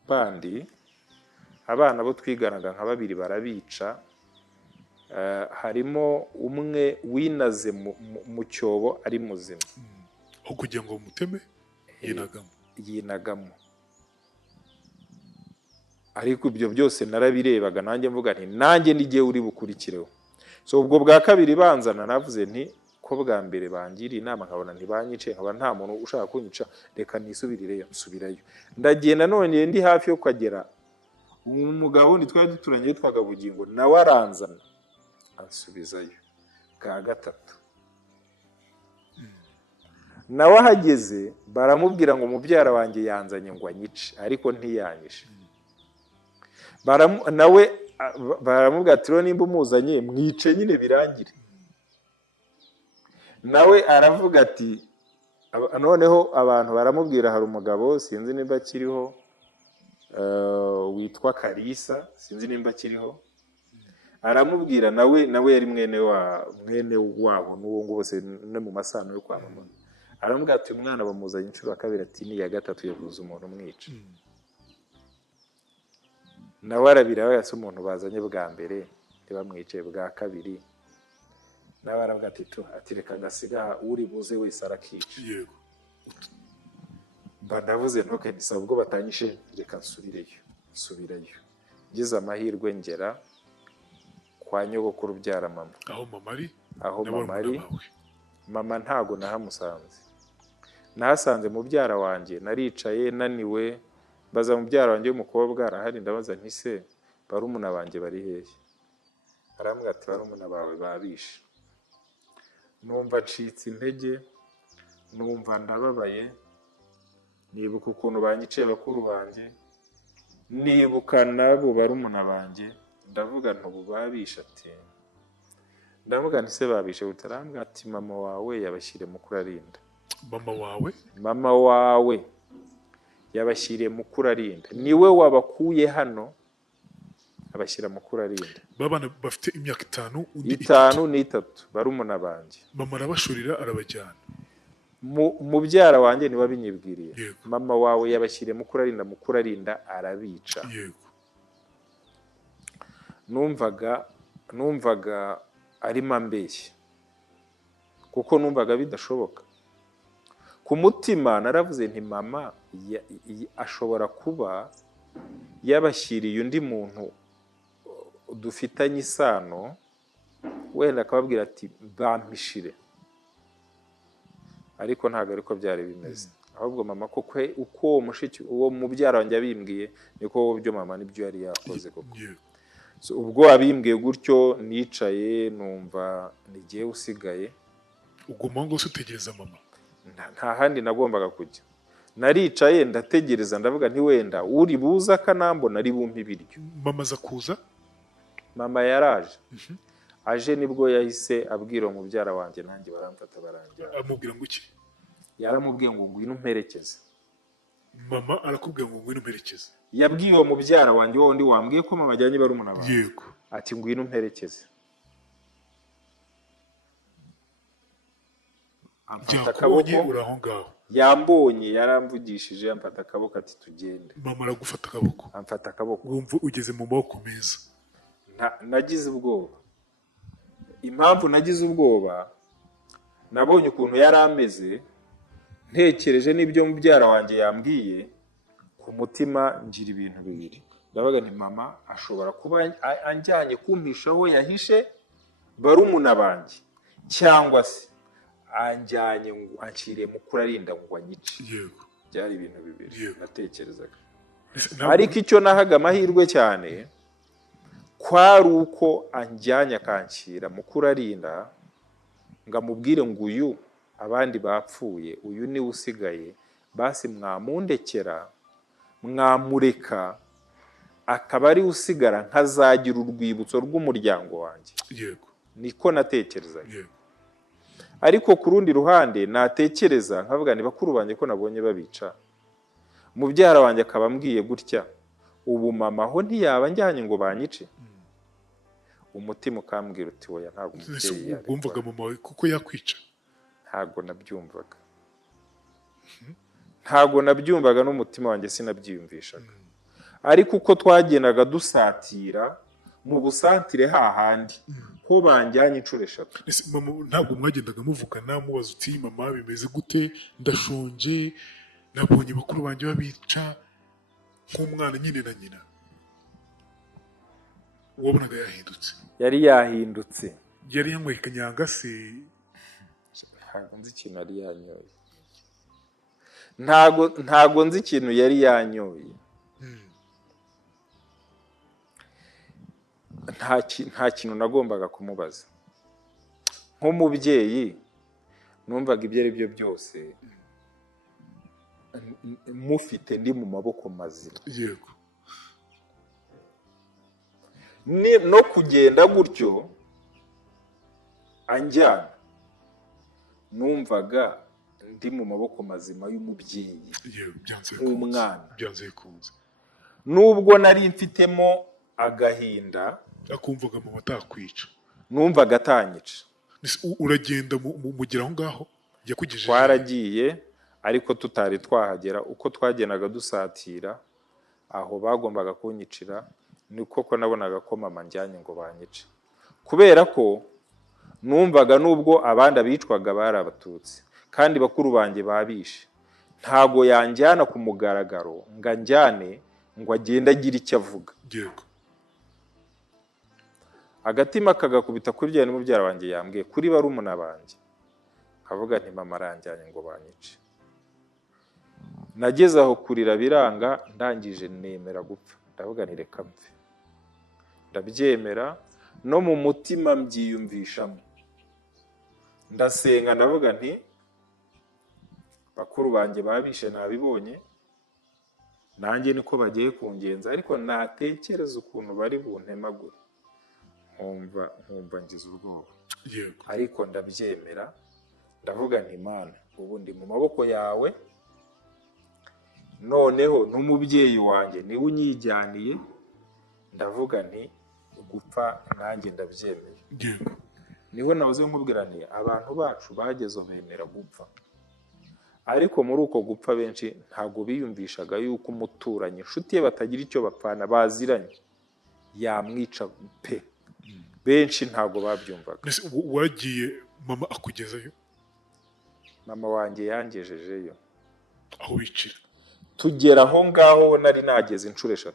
bandi, abana bo twiganaga nka babiri barabica. Harimo umwe winaze mu cyobo ari muzima. Aho kugira ngo muteme yinagamo. Ariko ibyo byose narabirebaga nanjye mvuga nti nanjye ndigiye uri bukurikireho. Ubwo bwa kabiri banzana navuze nti ko bwa mbere bangira inama nkabona ntibanyice, nkaba nta muntu ushaka kunyica, reka nisubirireyo. Nsubirayo. Ndagenda none ndi hafi yo kugera. Umugabo ni twari duturanye yitwaga Bugingo, nawe aranzana ansubizayo bwa gatatu. nawe ahageze baramubwira ngo mubyara wanjye yanzanye ngo anyice ariko ntiyanyishe. Nawe baramubwira ati rero nimba umuzanye mwice nyine birangire. Nawe aravuga ati noneho abantu baramubwira hari umugabo sinzi nimba akiriho witwa Kalisa sinzi nimba akiriho, aramubwira nawe yari mwene wabo n'uwo ngo bose no mu masano yo kwa mama. Aramubwira ati umwana bamuzanye inshuro ya kabiri ati ni ya gatatu yavuze umuntu umwica. Nawe arabira we yase umuntu bazanye bwa mbere ntibamwice bwa kabiri. Nawe aravuga ati reka gasiga uri buze wese arakica. Yego. Ndavuze ntoke nisaba ubwo batanyishe reka nsubirayo. Ngize amahirwe ngera kwa nyogokuru byara mama. Aho mama ari? Mama ntago nahamusanze. Nahasanze mu byara wanjye naricaye naniwe baza mu byara wanjye w'umukobwa arahari ndabaza nti se barumuna banjye bari hehe? Arambwira ati barumuna bawe babishe. Numva ncitse intege, numva ndababaye, nibuka ukuntu banyiciye bakuru banjye, nibuka nabo barumuna banjye, ndavuga ntubu babishe ati. Ndavuga nti se babishe utarambwira ati mama wawe yabashyire mu kurarinda. Mama wawe? Mama wawe yabashyiriye mu kurarinda. Niwe wabakuye hano abashyira mu kurarinda. Babana bafite imyaka 5 undi 5 n'3 barumuna banjye. Mama arabashurira arabajyana. Mu byara wanjye niba binyibwiriye. Mama wawe yabashyiriye mu kurarinda arabica. Yego. Numvaga ari mambeshye. Kuko numvaga bidashoboka. Ku mutima naravuze nti mama ashobora kuba yabashyiriye undi muntu dufitanye isano wenda akababwira ati bampishire, ariko ntago ariko byari bimeze. Ahubwo mama koko uko mushiki uwo mubyara wanjye abimbwiye niko byo mama nibyo yari yakoze koko. So ubwo abimbwiye gutyo nicaye numva nigiye usigaye. Uguma ngo utegereza mama? Nta handi nagombaga kujya. Naricaye ndategereza ndavuga nti wenda uri buza kanambo nari bumpa ibiryo. Mama za kuza? Mama yaraje. Aje nibwo yahise abwira umubyara wanjye nanjye baramfata barangira. Amubwira ngo iki? Yaramubwiye ngo ngwino mperekeze. Mama arakubwiye ngo ngwino mperekeze? Yabwiye uwo mubyara wanjye wundi wambwiye ko mama ajyanye barumuna bawe. Yego. Ati ngwino mperekeze. Amfata akaboko uraho ngaho. Yambonye yaramvugishije amfata akaboko ati tugende. Mama aragufata akaboko? Amfata akaboko. Wumva ugeze mu maboko meza? Nagize ubwoba. Impamvu nagize ubwoba nabonye ukuntu yari ameze, ntekereje n'ibyo mubyara wanjye yambwiye, ku mutima ngira ibintu bibiri. Ndabaga nti mama ashobora kuba anjyanye kumpisha aho yahishe barumuna banjye, cyangwa se anjyanye ngo anciriye mu kurarinda ngo anyice. Yego. Byari ibintu bibiri natekerezaga. Ariko icyo nahaga amahirwe cyane kwari uko anjyanye akancira mu kurarinda ngamubwire ngo uyu abandi bapfuye uyu ni usigaye, basi mwamundekera mwamureka akaba ari usigara nkazagira urwibutso rw'umuryango wanjye. Yego. Niko natekerezaga. Yego. Ariko ku rundi ruhande natekereza nkavuga ni bakuru banjye ko nabonye babica, mubyara wanjye akaba ambwiye gutya, ubu mama ho ntiyaba njyanye ngo banyice. Umutima ukambwira uti oya ntabwo umubyeyi yari. Wumvaga mama wawe kuko yakwica? Ntabwo nabyumvaga. Ntabwo nabyumvaga n'umutima wanjye sinabyiyumvishaga. Ariko uko twagendaga dusatira mu busantire hahandi ho banjyanye inshuro 3. Mama ntabwo mwagendaga muvugana mubaza uti mama bimeze gute, ndashonje, nabonye bakuru banjye babica nk'umwana nyine na nyina? Wabonaga yahindutse? Yari yahindutse. Yari yanyweye kanyanga se? Ntabwo nzi ikintu yari yanyoye. Ntabwo nzi ikintu yari yanyoye. Nta kintu nagombaga kumubaza. Nk'umubyeyi numvaga ibyo ari byo byose mufite ndi mu maboko mazima. yego No kugenda gutyo anjyana numvaga ndi mu maboko mazima y'umubyeyi nk'umwana. byanze bikunze nubwo nari mfitemo agahinda akumvaga mama atakwica, numvaga atanyica. uragenda mugera aho ngaho yakugejeje? Twaragiye ariko tutari twahagera. uko twagendaga dusatira aho bagombaga kunyicira niko ko nabonaga ko mama njyanye ngo banyice, kubera ko numvaga nubwo abandi abicwaga bari abatutsi kandi bakuru banjye babishe, ntago yanjyana ku mugaragaro ngo anjyane ngo agende agira icyo avuga. yego agatima kagakubita kuri bya mubyara wanjye yambwiye kuri barumuna banjye, kavuga nti mama aranjyanye ngo banyice. Nageze aho kurira biranga, ndangije nemera gupfa, ndavuga nti reka mpfe. Ndabyemera no mu mutima mbyiyumvishamo, ndasenga ndavuga nti bakuru banjye babishe nabibonye, nanjye niko bagiye kungenza, ariko natekereza ukuntu bari buntemagure nkumva ngize ubwoba. yego ariko ndabyemera, ndavuga nti Mana ubu ndi mu maboko yawe, noneho n'umubyeyi wanjye niwe unyijyaniye, ndavuga nti gupfa nanjye ndabyemeye. yego niho nahoze nkubwira nti abantu bacu bageze bemera gupfa, ariko muri uko gupfa benshi ntago biyumvishaga yuko umuturanyi inshuti ye batagira icyo bapfana baziranye yamwica pe. benshi ntago babyumvaga. wagiye mama akugezayo? Mama wanjye yangejejeyo aho bicira. tugera aho ngaho nari nageze inshuro 3,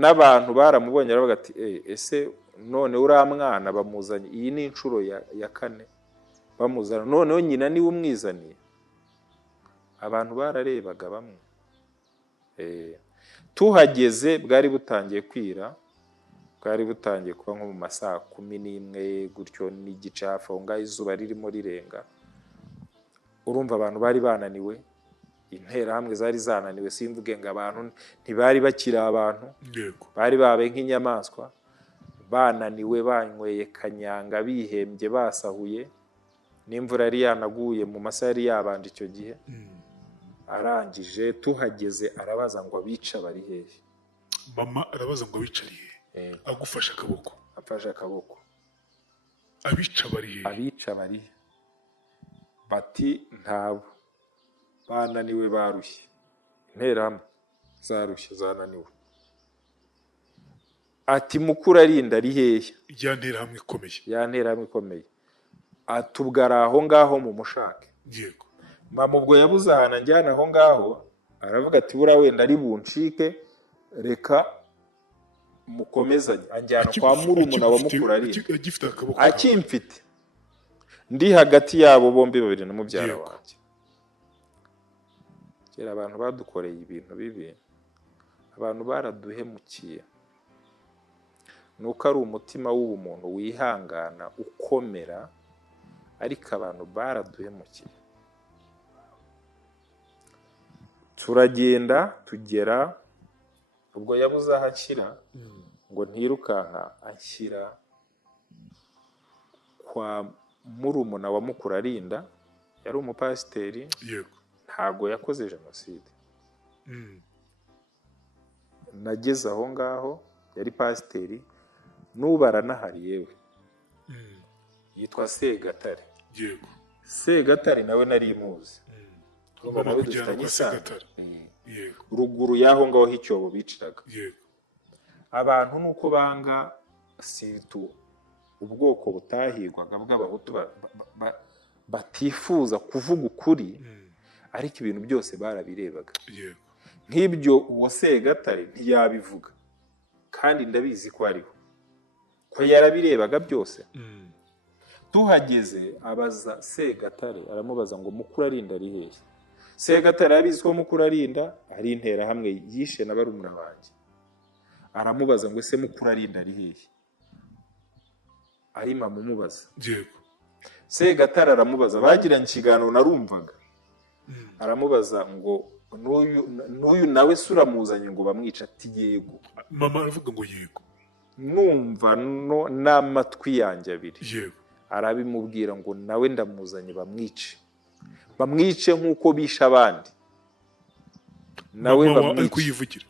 n'abantu baramubonye aravuga ati ese none uriya mwana bamuzanye, iyi ni inshuro ya 4 bamuzana, noneho nyina niwe umwizaniye. abantu bararebaga bamwe. tuhageze bwari butangiye kwira, bwari butangiye kuba nko mu masaa 11 gutyo n'igice hafi aho ngaho izuba ririmo rirenga. urumva abantu bari bananiwe, interahamwe zari zananiwe, simvuge ngo abantu ntibari bakiri abantu, bari babe nk'inyamaswa, bananiwe, banyweye kanyanga, bihembye, basahuye, n'imvura yari yanaguye mu masaha yari yabanje icyo gihe. arangije tuhageze arabaza ngo abica bari hehe. mama arabaza ngo abica ari hehe? agufasha akaboko? afashe akaboko. abica bari hehe? abica bari hehe? bati ntabo, bananiwe, barushye, interahamwe zarushye, zananiwe. ati mukuru arinda ari hehe? ya nterahamwe ikomeye. ya nterahamwe ikomeye. atubwara aho ngaho mu mushake. yego mama ubwo yabuze ahantu anjyana aho ngaho, aravuga ati buriya wenda ari buncike, reka mukomezanye. anjyana kwa murumuna wa mukuru arinda agifite akaboko, akimfite, ndi hagati yabo bombi babiri na mubyara wanjye. kera abantu badukoreye ibintu bibi, abantu baraduhemukiye. nuko ari umutima w'ubumuntu wihangana ukomera, ariko abantu baraduhemukiye. turagenda tugera, ubwo yabuze aho anshyira ngo ntirukanka, anshyira kwa murumuna wa mukuru arinda, yari umupasiteri. yego ntago yakoze jenoside. nageze aho ngaho, yari pasiteri, n'ubu aranahari yewe, yitwa Segatare. yego Segatare nawe nari muzi, nawe dufitanye isano. yego ruguru y'aho ngaho h'icyobo biciraga. yego abantu nuko banga situ ubwoko butahigwaga bw'abahutu batifuza kuvuga ukuri, ariko ibintu byose barabirebaga. yego nk'ibyo uwo Segatare ntiyabivuga, kandi ndabizi ko ariho, ko yarabirebaga byose. tuhageze abaza Segatare, aramubaza ngo mukuru arinda ari hehe? Segatare abizi ko mukuru arinda ari interahamwe yishe na barumuna banjye. aramubaza ngo ese mukuru arinda ari hehe? ari mama umubaza. yego Segatare aramubaza, bagiranye ikiganiro narumvaga, aramubaza ngo n'uyu nawe se uramuzanye ngo bamwica? Ati yego. Mama aravuga ngo yego. Numva n'amatwi yanjye abiri. Yego. Arabimubwira ngo nawe ndamuzanye bamwice nk'uko bisha abandi. Nawe bamwice.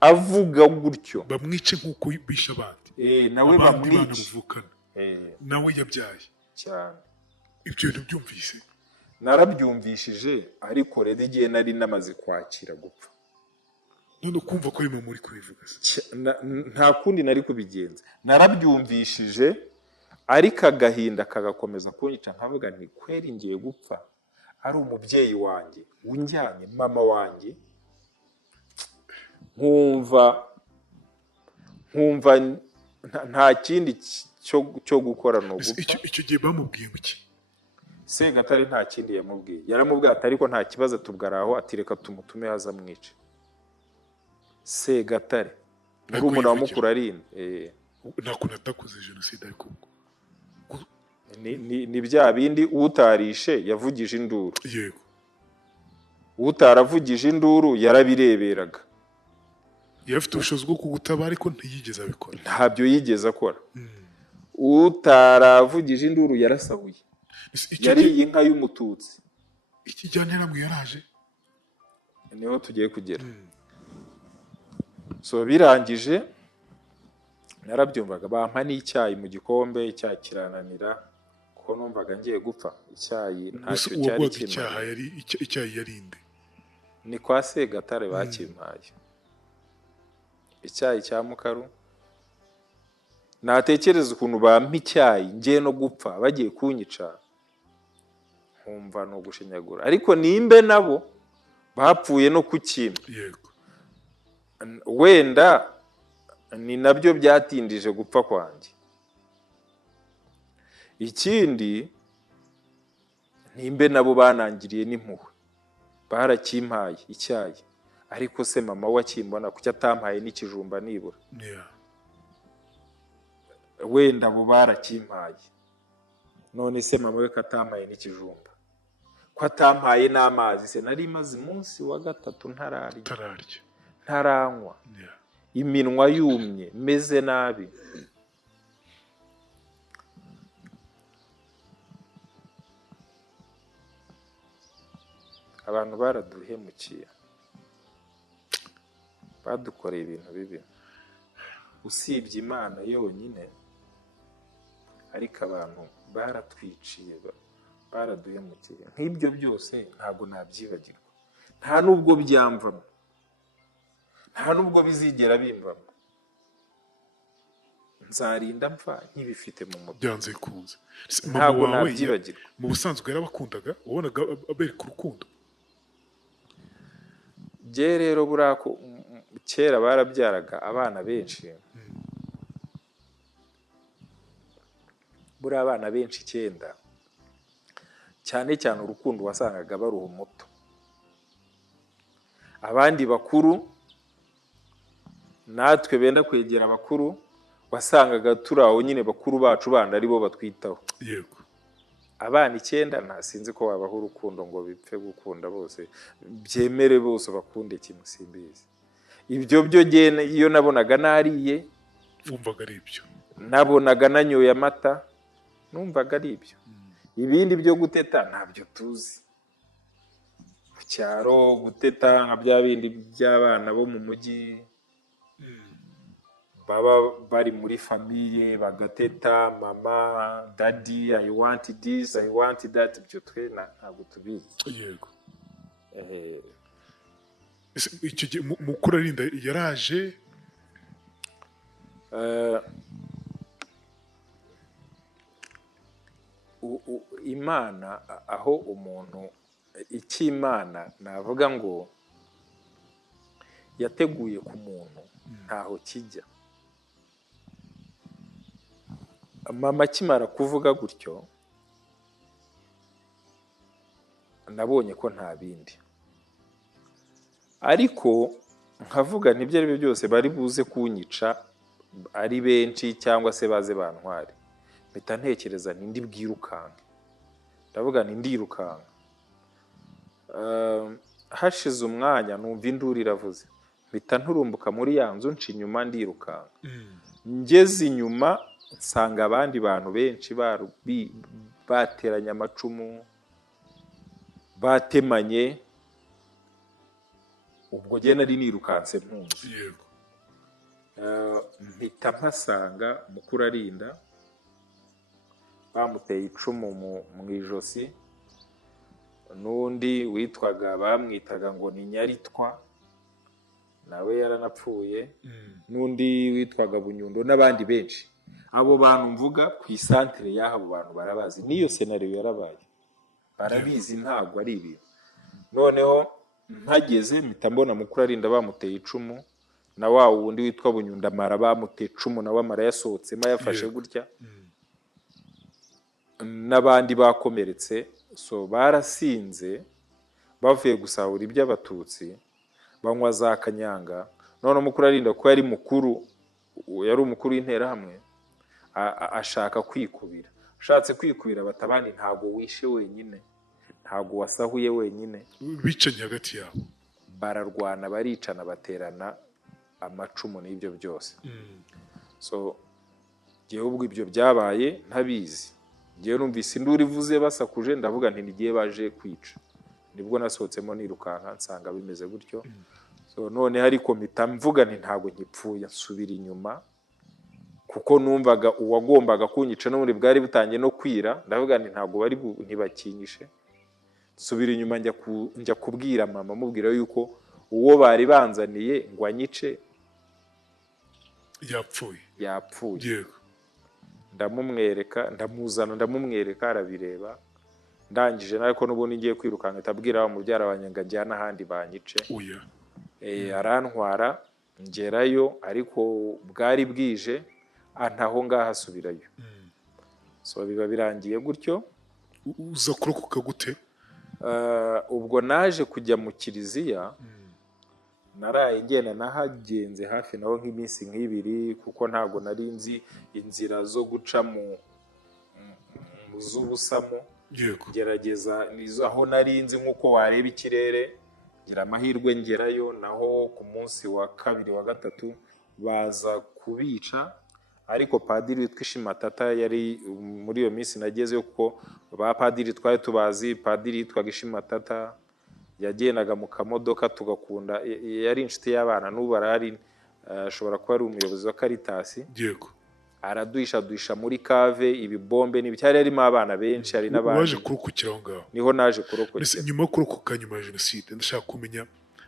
Avuga gutyo. Bamwice nk'uko bisha abandi. Nawe bamwice. Nawe yabyaye. Cyane. Ibyo bintu byumvise. Narabyumvishije, ariko rero igihe nari namaze kwakira gupfa. None kumva ko arimo muri kubivuga. Nta kundi nari kubigenza. Narabyumvishije, ariko agahinda kagakomeza kunyica, nkavuga nti kweri ngiye gupfa ari umubyeyi wanjye unjyanye, mama wanjye, nkumva nta kindi cyo gukora no gupfa. Icyo gihe bamubwiye iki? Segatare nta kindi yamubwiye. Yaramubwiye ati ariko nta kibazo tubwaraho, ati reka tumutume haza mwice. Segatare muri umuntu wa mukuru arinda. Nako natakoze jenoside ariko ni bya bindi utarishe yavugije induru. Yego. Utaravugije induru yarabireberaga. Yafite ubushobozi bwo kugutabara ariko ntiyigeze abikora. Ntabyo yigeze akora. Utaravugije induru yarasahuye. Yari inka y'umututsi. Ikijyanira mu yaraje. Niho tugiye kugera. So birangije narabyumvaga, bampa n'icyayi mu gikombe, icyayi kirananira kuko numvaga ngiye gupfa. Icyayi ntacyo cyari kimwe. Icyayi yarinde. Ni kwa Segatare bakimpaye. Icyayi cya Mukaru. Natekereza ukuntu bampa icyayi ngiye no gupfa bagiye kunyica, nkumva no gushinyagura. Ariko nimbe nabo bapfuye no kukimpa. Yego. Wenda ni nabyo byatindije gupfa kwanjye. Ikindi nimbe nabo banangiriye n'impuhwe, barakimpaye icyayi, ariko se mama wakimbona kuki atampaye n'ikijumba nibura? Wenda abo barakimpaye, none se mama we katampaye n'ikijumba, ko atampaye n'amazi? Se nari maze umunsi wa gatatu ntaranywa, iminwa yumye, meze nabi. Abantu baraduhemukiye, badukoreye ibintu bibi, usibye Imana yonyine, ariko abantu baratwiciye, baraduhemukiye. Nk'ibyo byose ntabwo nabyibagirwa, nta nubwo byamvamo, nta nubwo bizigera bimvamo. Nzarinda mpfa nkibifite mu mutwe. Byanze kunze. Ntabwo nabyibagirwa. Mu busanzwe yarabakundaga, wabonaga abereka urukundo. Je rero burako kera barabyaraga abana benshi. Buri abana benshi 9. Cyane cyane urukundo wasangaga baruha muto. Abandi bakuru natwe benda kwegera abakuru wasangaga turaho nyine bakuru bacu bandi ari bo batwitaho. Yego. Abana 9 ntasinzi ko wabaho urukundo ngo bipfe gukunda bose, byemere bose bakunde kimwe, simbizi. Ibyo byo gene iyo nabonaga nariye, wumvaga ari ibyo. Nabonaga nanyoye amata, numvaga ari ibyo. Ibindi byo guteta ntabyo tuzi. Cyaro guteta nka bya bindi by'abana bo mu mujyi, baba bari muri famille bagateta, mama, daddy, I want this, I want that, byo twe ntabwo tubizi. Yego. Icyo mukuru arinda yaraje. Imana aho umuntu ikimana navuga ngo yateguye ku muntu ntaho kijya. Mama kimara kuvuga gutyo nabonye ko nta bindi, ariko nkavuga n'ibyo ari byo byose bari buze kunyica ari benshi cyangwa se baze bantware, mpita ntekereza nindi bwirukanka ndavuga nti ndirukanka. Hashize umwanya numva induru iravuze, mpita nturumbuka muri ya nzu nca inyuma ndirukanka. Ngeze inyuma nsanga abandi bantu benshi bateranye amacumu, batemanye, ubwo njye nari nirukanse mpunzi. Mpita mpasanga mukuru arinda, bamuteye icumu mu ijosi, n'undi witwaga bamwitaga ngo ni Nyaritwa nawe yaranapfuye, n'undi witwaga Bunyundo n'abandi benshi. Abo bantu mvuga ku isantere y'abo bantu barabazi, n'iyo senariyo yarabaye, barabizi, ntabwo ari ibintu. Noneho mpageze mpita mbona mukuru arinda bamuteye icumu, na wa wundi witwa Bunyundo amara bamuteye icumu nawe amara yasohotsemo yafashe gutya, n'abandi bakomeretse. So barasinze bavuye gusahura iby'abatutsi, banywa za kanyanga. None mukuru arinda ko yari mukuru, yari umukuru w'interahamwe, ashaka kwikubira. Ashatse kwikubira batabandi, ntago wishe wenyine, ntago wasahuye wenyine, bicanye hagati yabo, bararwana, baricana, baterana amacumu n'ibyo byose. So gihe ubwo ibyo byabaye ntabizi, gihe numvise induru ivuze basakuje, ndavuga nti nigiye baje kwica. Nibwo nasohotsemo nirukanka nsanga bimeze gutyo. So none ariko mpita mvuga nti ntago nkipfuye, nsubira inyuma, kuko numvaga uwagombaga kunyica n'ubundi bwari butangiye no kwira. Ndavuga nti ntago bari ntibakinyishe. Nsubira inyuma njya kubwira mama, mubwira yuko uwo bari banzaniye ngo anyice yapfuye. Ndamumwereka, ndamumwereka, arabireba. Ndangije nariko n'ubundi ngiye kwirukanka, tabwira wa mubyara wanjye ngo ajyana ahandi banyice. Arantwara ngerayo, ariko bwari bwije, antaho ngaha asubirayo. So biba birangiye gutyo. Uza kurokoka gute? Ubwo naje kujya mu kiliziya, naraye ngenda nahagenze hafi naho nk'iminsi nk'ibiri, kuko ntabwo nari nzi inzira zo guca mu z'ubusamo. Gerageza aho nari nzi nk'uko wareba ikirere, ngira amahirwe ngerayo. Naho ku munsi wa kabiri wa gatatu baza kubica, ariko padiri witwa Ishimatata yari muri iyo minsi nagezeyo, kuko ba padiri twari tubazi. Padiri yitwaga Ishimatata, yagendaga mu kamodoka tugakunda, yari inshuti y'abana, n'ubu arahari, ashobora kuba ari umuyobozi wa Caritas. Araduhisha muri kave, ibibombe n'ibyari harimo abana benshi, hari n'abandi. Waje kurokokera aho ngaho? Niho naje kurokokera. Nyuma yo kurokoka nyuma ya jenoside, ndashaka kumenya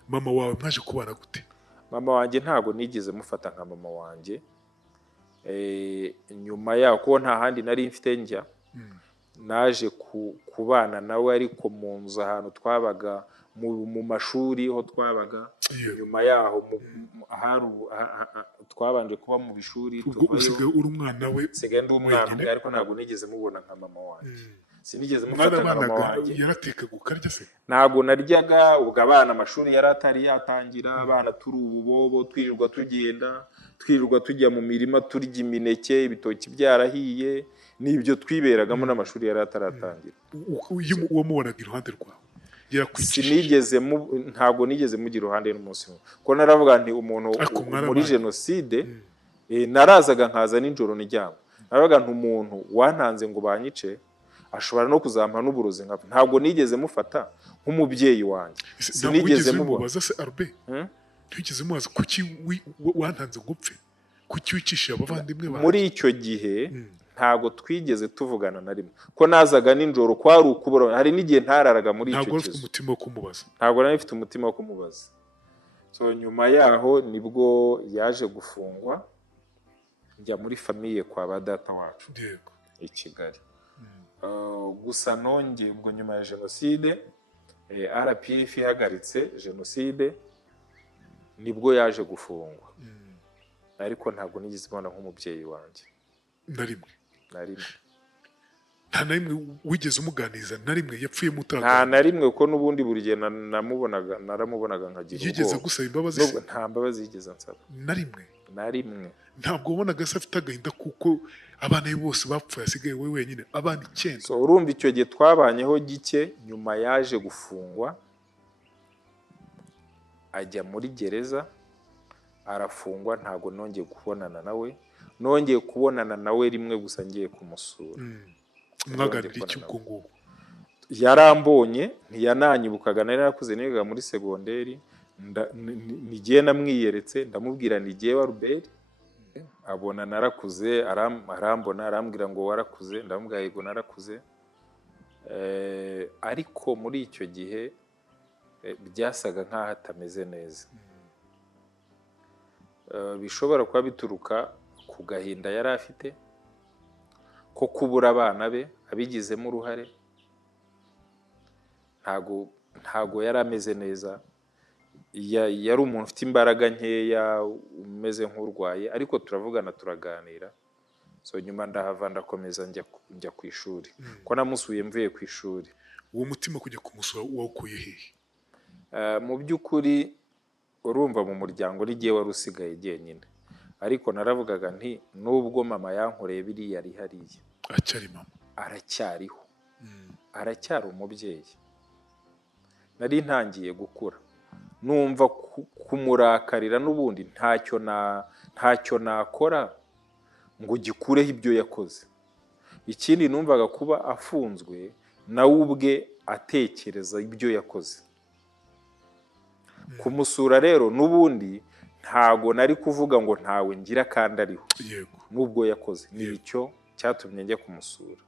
mama wawe mwaje kubana gute? Mama wanjye ntago nigeze mufata nka mama wanjye. Nyuma yaho, kuko nta handi nari mfite njya, naje kubana nawe ariko mu nzu ahantu twabaga mu mashuri ho twabaga. Nyuma yaho twabanje kuba mu bishuri. Usigaye uri umwana we? Sigaye ndi umwana, ariko ntabwo nigeze mubona nka mama wanjye. Sinigeze mufata nka mama wanjye. Yaratekaga ukarya se? Ntabwo naryaga. Ubwo abana amashuri yari atari yatangira, abana turi ububobo, twirirwa tugenda, twirirwa tujya mu mirima turya imineke, ibitoki byarahiye, n'ibyo twiberagamo, n'amashuri yari ataratangira. Wamubonaga iruhande rwawe? Ntabwo nigeze mugira iruhande n'umunsi umwe, kuko naravuga nti umuntu muri jenoside, narazaga nkaza nijoro nijyama. Naravuga nti umuntu wantanze ngo banyice ashobora no kuzampa n'uburozi nkapfa. Ntabwo nigeze mufata nk'umubyeyi wanjye. Sinigeze mubaza se Arbe? Ntigeze mubaza kuki wantanze ngo upfe? Kuki wicishije abavandimwe bawe? Muri icyo gihe ntabwo twigeze tuvugana na rimwe, ko nazaga nijoro kwari ukubura. Hari n'igihe ntararaga muri icyo kibazo. Ntabwo ufite umutima wo kumubaza? Ntabwo nari mfite umutima wo kumubaza. So nyuma yaho nibwo yaje gufungwa, njya muri famiye kwa ba data wacu i Kigali. Gusa nongeye ubwo nyuma ya jenoside, RPF ihagaritse jenoside, nibwo yaje gufungwa. Ariko ntabwo nigeze mbona nk'umubyeyi wanjye na rimwe. Nta na rimwe wigeze umuganiza? Na rimwe yapfuye mutaga? Nta na rimwe, kuko n'ubundi buri gihe naramubonaga nkagira ubwoba. Yigeze gusaba imbabazi? Nta mbabazi yigeze ansaba. Na rimwe? na rimwe. ntabwo wabonaga se afite agahinda kuko abana be bose bapfuye asigaye we wenyine abana 9. So urumva icyo gihe twabanyeho gike, nyuma yaje gufungwa ajya muri gereza arafungwa, ntago nongeye kubonana nawe, nongeye kubonana nawe rimwe gusa ngiye kumusura. Mwaganira iki ubwo ngubu? Yarambonye ntiyananyibukaga, nari narakuze nigaga muri segonderi, nigiye namwiyeretse ndamubwira nigiye wa Albert, abona narakuze, arambona arambwira ngo warakuze, ndamubwira yego narakuze. Ariko muri icyo gihe byasaga nkaho atameze neza. Bishobora kuba bituruka ku gahinda yari afite ko kubura abana be, abigizemo uruhare. Ntago yari ameze neza, yari umuntu ufite imbaraga nkeya, umeze nk'urwaye, ariko turavugana turaganira. So nyuma ndahava ndakomeza njya ku ishuri, ko namusuye mvuye ku ishuri. Uwo mutima kujya kumusura wawukuye hehe? Mu by'ukuri urumva mu muryango n'igihe wari usigaye jyenyine, ariko naravugaga nti nubwo mama yankoreye biriya ari hariya, acyari mama, aracyariho, aracyari umubyeyi. Nari ntangiye gukura, numva kumurakarira n'ubundi ntacyo nakora ngo gikureho ibyo yakoze. Ikindi numvaga kuba afunzwe nawe ubwe atekereza ibyo yakoze. Kumusura rero n'ubundi ntago nari kuvuga ngo ntawe ngira kandi ariho, yego, nubwo yakoze. Ni icyo cyatumye njya kumusura.